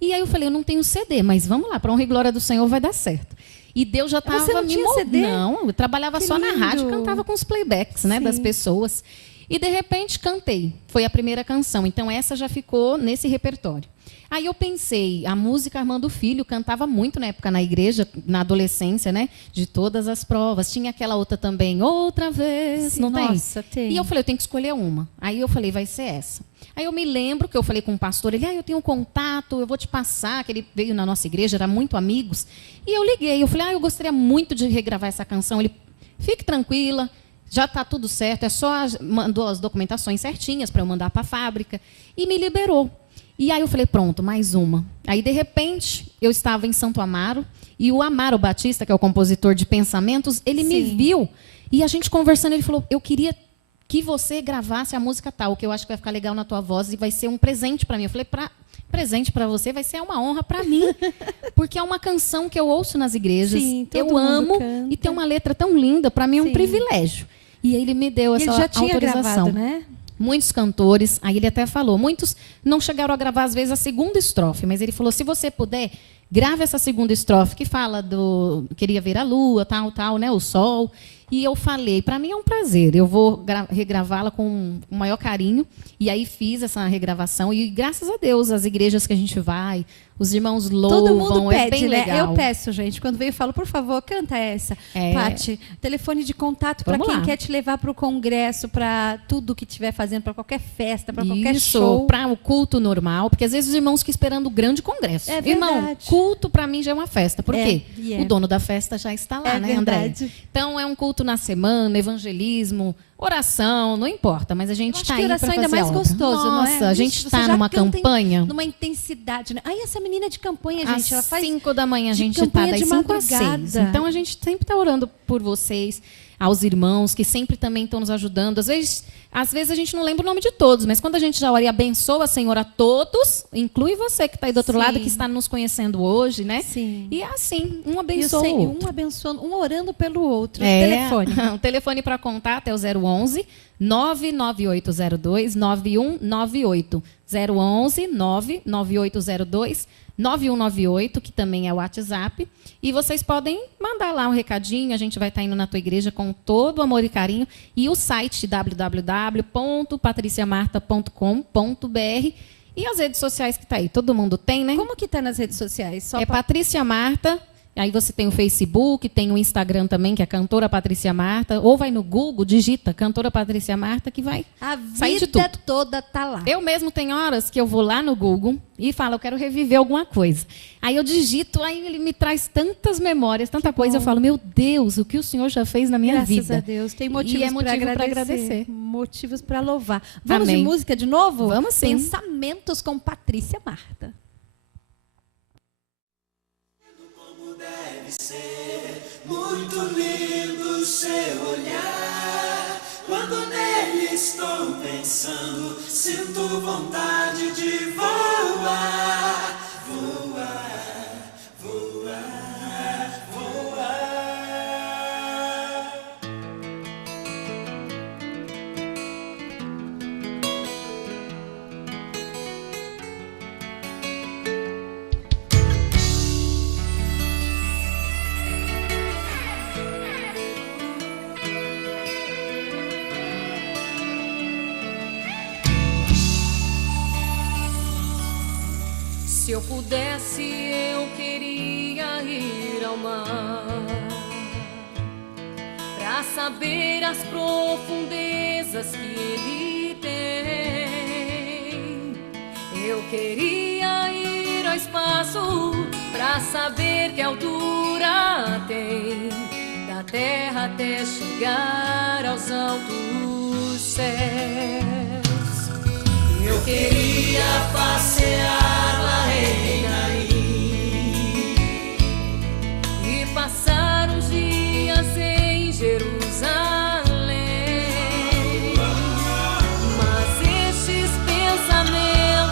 E aí eu falei, eu não tenho CD, mas vamos lá, para honra e glória do Senhor vai dar certo. E Deus já Você estava não me tinha CD? Não, eu trabalhava Que só na lindo. rádio, cantava com os playbacks, né, das Sim. pessoas. E, de repente, cantei. Foi a primeira canção. Então, essa já ficou nesse repertório. Aí eu pensei, a música Armando Filho cantava muito na época na igreja, na adolescência, né? De todas as provas. Tinha aquela outra também, outra vez, Sim, não tem? nossa, tem. E eu falei, eu tenho que escolher uma. Aí eu falei, vai ser essa. Aí eu me lembro que eu falei com o pastor, ele, eu tenho um contato, eu vou te passar, que ele veio na nossa igreja, era muito amigos. E eu liguei, eu falei, eu gostaria muito de regravar essa canção. Ele, fique tranquila, já está tudo certo, é só mandou as documentações certinhas para eu mandar para a fábrica e me liberou. E aí eu falei, pronto, mais uma. Aí, de repente, eu estava em Santo Amaro e o Amaro Batista, que é o compositor de Pensamentos, ele me Sim. viu e a gente conversando, ele falou, eu queria que você gravasse a música tal, que eu acho que vai ficar legal na tua voz e vai ser um presente para mim. Eu falei, presente para você vai ser uma honra para mim, porque é uma canção que eu ouço nas igrejas, Sim, todo eu mundo amo canta. e tem uma letra tão linda, para mim é um Sim. privilégio. E aí ele me deu E essa ele já tinha autorização. gravado, né? Muitos cantores, aí ele até falou, muitos não chegaram a gravar, às vezes, a segunda estrofe, mas ele falou, se você puder, grave essa segunda estrofe, que fala do queria ver a lua, tal, né, o sol. E eu falei, para mim é um prazer, eu vou regravá-la com o maior carinho. E aí fiz essa regravação e, graças a Deus, as igrejas que a gente vai, os irmãos louvam, Todo mundo é pede, bem né? legal. Eu peço, gente. Quando veio, eu falo, por favor, canta essa. É. Pati, telefone de contato para Vamos quem lá. quer te levar para o congresso, para tudo que estiver fazendo, para qualquer festa, para qualquer Isso, show. para o culto normal, porque às vezes os irmãos ficam esperando o grande congresso. É Irmão, verdade. culto para mim já é uma festa. Por É, quê? e é. O dono da festa já está lá, É né, André? verdade. Então é um culto na semana, evangelismo, oração, não importa, mas a gente Eu acho está que aí para oração fazer ainda mais a obra. gostoso, não é? Nossa, a gente Ixi, você está já numa canta em- campanha. Numa intensidade, né? Aí essa menina de campanha, gente, Às ela faz 5 da manhã a de gente está, campanha das de 5 às 6. madrugada. Então a gente sempre está orando por vocês, aos irmãos que sempre também estão nos ajudando. Às vezes a gente não lembra o nome de todos, mas quando a gente já ora e abençoa, Senhor, a todos, inclui você que está aí do outro Sim. lado, que está nos conhecendo hoje, né? Sim. E é assim, um E eu abençoa sei, o outro. um abençoando, um orando pelo outro. É, Telefone. O telefone para contato é o 011 99802 9198. 011 99802 9198, que também é o WhatsApp. E vocês podem mandar lá um recadinho, a gente vai estar indo na tua igreja com todo amor e carinho. E o site www.patriciamarta.com.br e as redes sociais que tá aí. Todo mundo tem, né? Como que tá nas redes sociais? Só É pra- Patrícia Marta, Aí você tem o Facebook, tem o Instagram também, que é Cantora Patrícia Marta. Ou vai no Google, digita Cantora Patrícia Marta, que vai A sair de vida tudo. toda tá lá. Eu mesmo tenho horas que eu vou lá no Google e falo, eu quero reviver alguma coisa. Aí eu digito, aí ele me traz tantas memórias, tanta coisa. Eu falo, meu Deus, o que o Senhor já fez na minha Graças vida. a Deus. Tem E motivos, é motivo para pra agradecer. agradecer. Motivos para louvar. Vamos de Amém. música de novo? Vamos sim. Pensamentos com Patrícia Marta. Muito lindo seu olhar. Quando nele estou pensando, sinto vontade de voar, voar, voar, voar. Se eu pudesse, eu queria ir ao mar, pra saber as profundezas que ele tem. Eu queria ir ao espaço, pra saber que altura tem, da terra até chegar aos altos céus. Eu queria passear lá em Naim e passar uns dias em Jerusalém. Mas estes pensamentos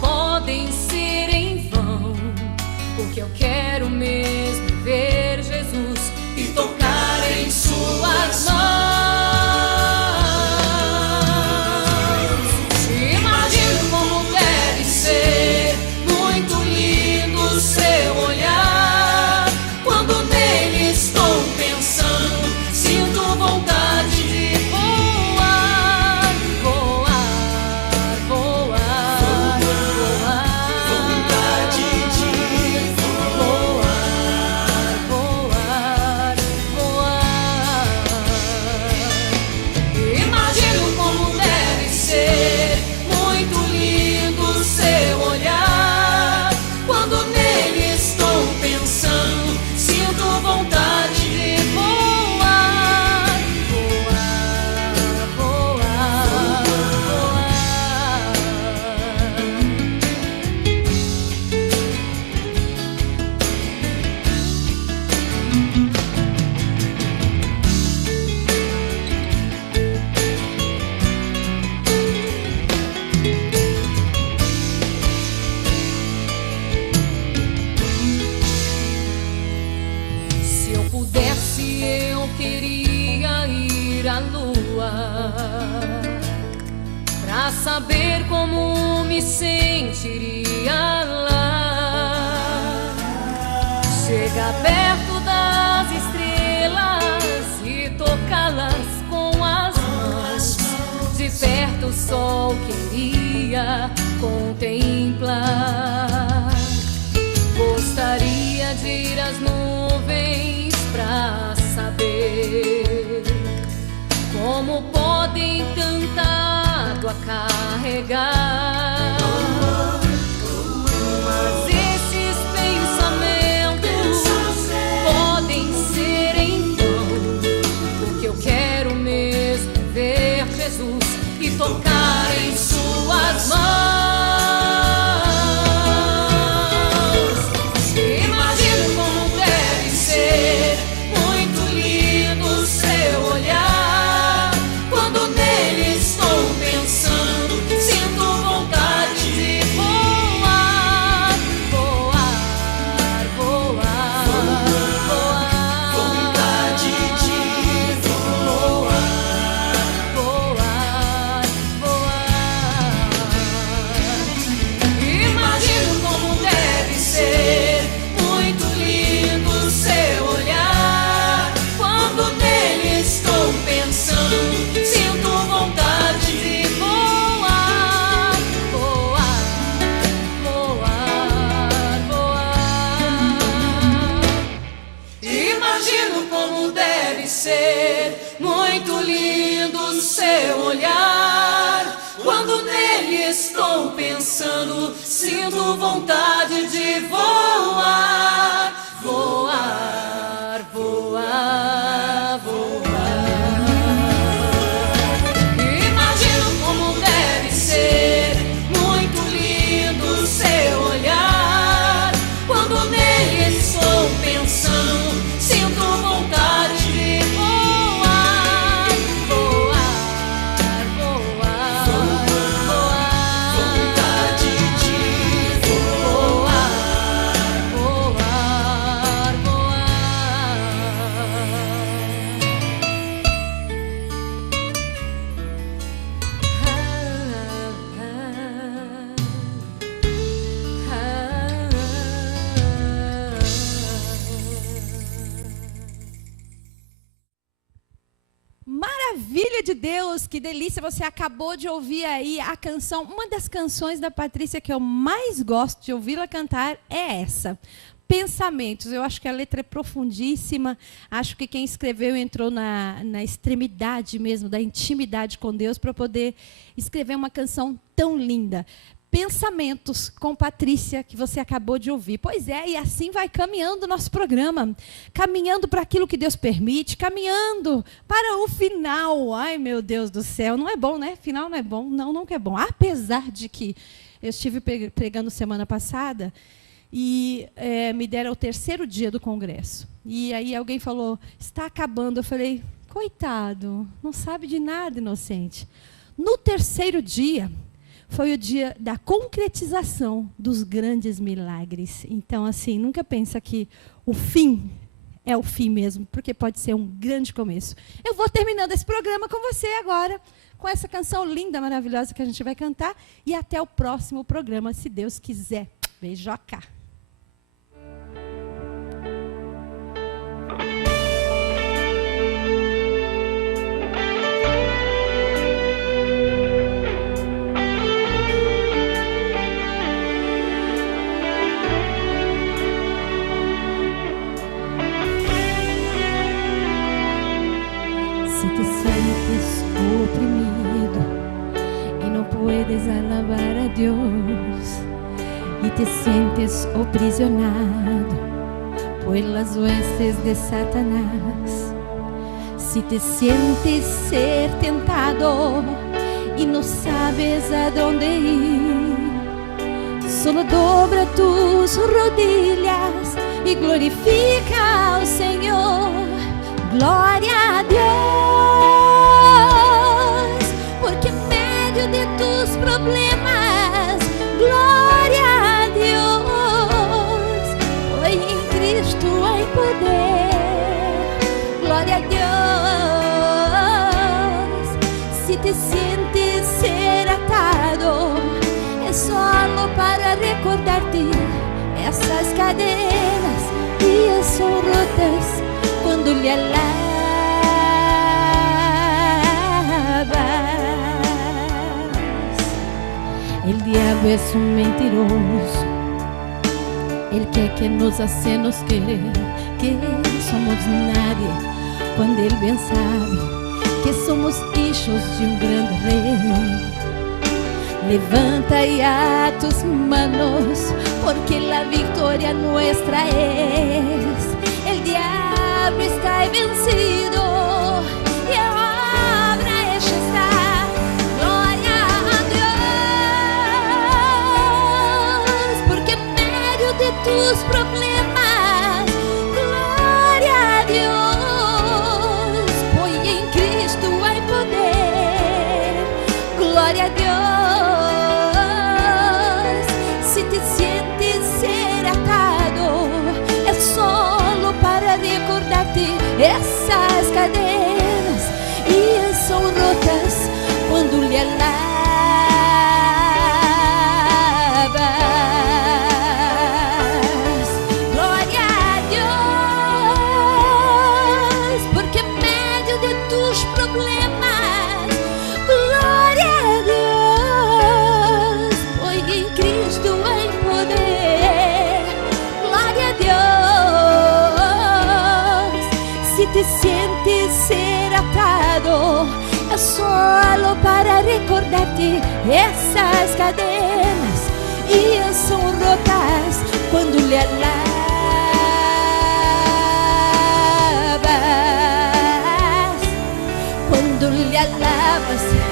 podem ser em vão, porque eu quero mesmo ver Jesus e tocar em suas mãos. Saber como me sentiria lá, chegar perto das estrelas e tocá-las com as mãos. De perto o sol queria contemplar. Gostaria de ir às nuvens pra saber como podem tanta a carregar. Mas esses pensamentos podem ser em vão, porque eu quero mesmo ver Jesus e tocar em suas mãos. Imagino como deve ser muito lindo o seu olhar. Quando nele estou pensando, sinto vontade estou pensando, sinto vontade de voar, voar, voar, voar. Imagino como deve ser muito lindo seu olhar. Quando nele estou pensando, sinto vontade de voar, voar, voar, voar, vontade de voar, voar, Maravilha de Deus, que delícia. Você acabou de ouvir aí a canção, uma das canções da Patrícia que eu mais gosto de ouvi-la cantar é essa. Pensamentos. Eu acho que a letra é profundíssima. Acho que quem escreveu entrou na extremidade mesmo, da intimidade com Deus, para poder escrever uma canção tão linda. Pensamentos com Patrícia, que você acabou de ouvir. Pois é, e assim vai caminhando o nosso programa. Caminhando para aquilo que Deus permite, caminhando para o final. Ai, meu Deus do céu, não é bom, né? Final não é bom, não, nunca é bom. Apesar de que eu estive pregando semana passada e me deram o 3º dia do congresso. E aí alguém falou, está acabando. Eu falei, coitado, não sabe de nada, inocente. No 3º dia, foi o dia da concretização dos grandes milagres. Então, assim, nunca pensa que o fim é o fim mesmo, porque pode ser um grande começo. Eu vou terminando esse programa com você agora, com essa canção linda, maravilhosa que a gente vai cantar, e até o próximo programa, se Deus quiser. Beijoca! Si te sientes oprimido y no puedes alabar a Dios y te sientes aprisionado por las huestes de Satanás, si te sientes ser tentado y no sabes a dónde ir, solo dobra tus rodillas y glorifica al Señor. Glória a Deus, porque en medio de tus problemas, glória a Deus, hoy en Cristo hay poder. Glória a Deus, si te sientes ser atado, es solo para recordarte esas cadenas y son rotas cuando le alabas. El diablo es un mentiroso, el que nos hace nos querer que somos nadie, cuando él bien sabe que somos hijos de un grande rey. Levanta ya tus manos, porque la victoria nuestra es. El diablo está vencido y a obra hecha está. Glória a Deus, porque en medio de tus problemas, glória a Deus, hoy en Cristo hay poder. Glória a Deus, si te sientes ser atado, es solo para recordarte esas cadenas y son rotas cuando le alabas. Glória a Deus, porque en medio de tus problemas, glória a Deus, hoy en Cristo hay poder. Glória a Deus, si te sientes ser atado, es solo para recordarte esas cadenas iam são rotas quando lhe alabas, quando lhe alabas.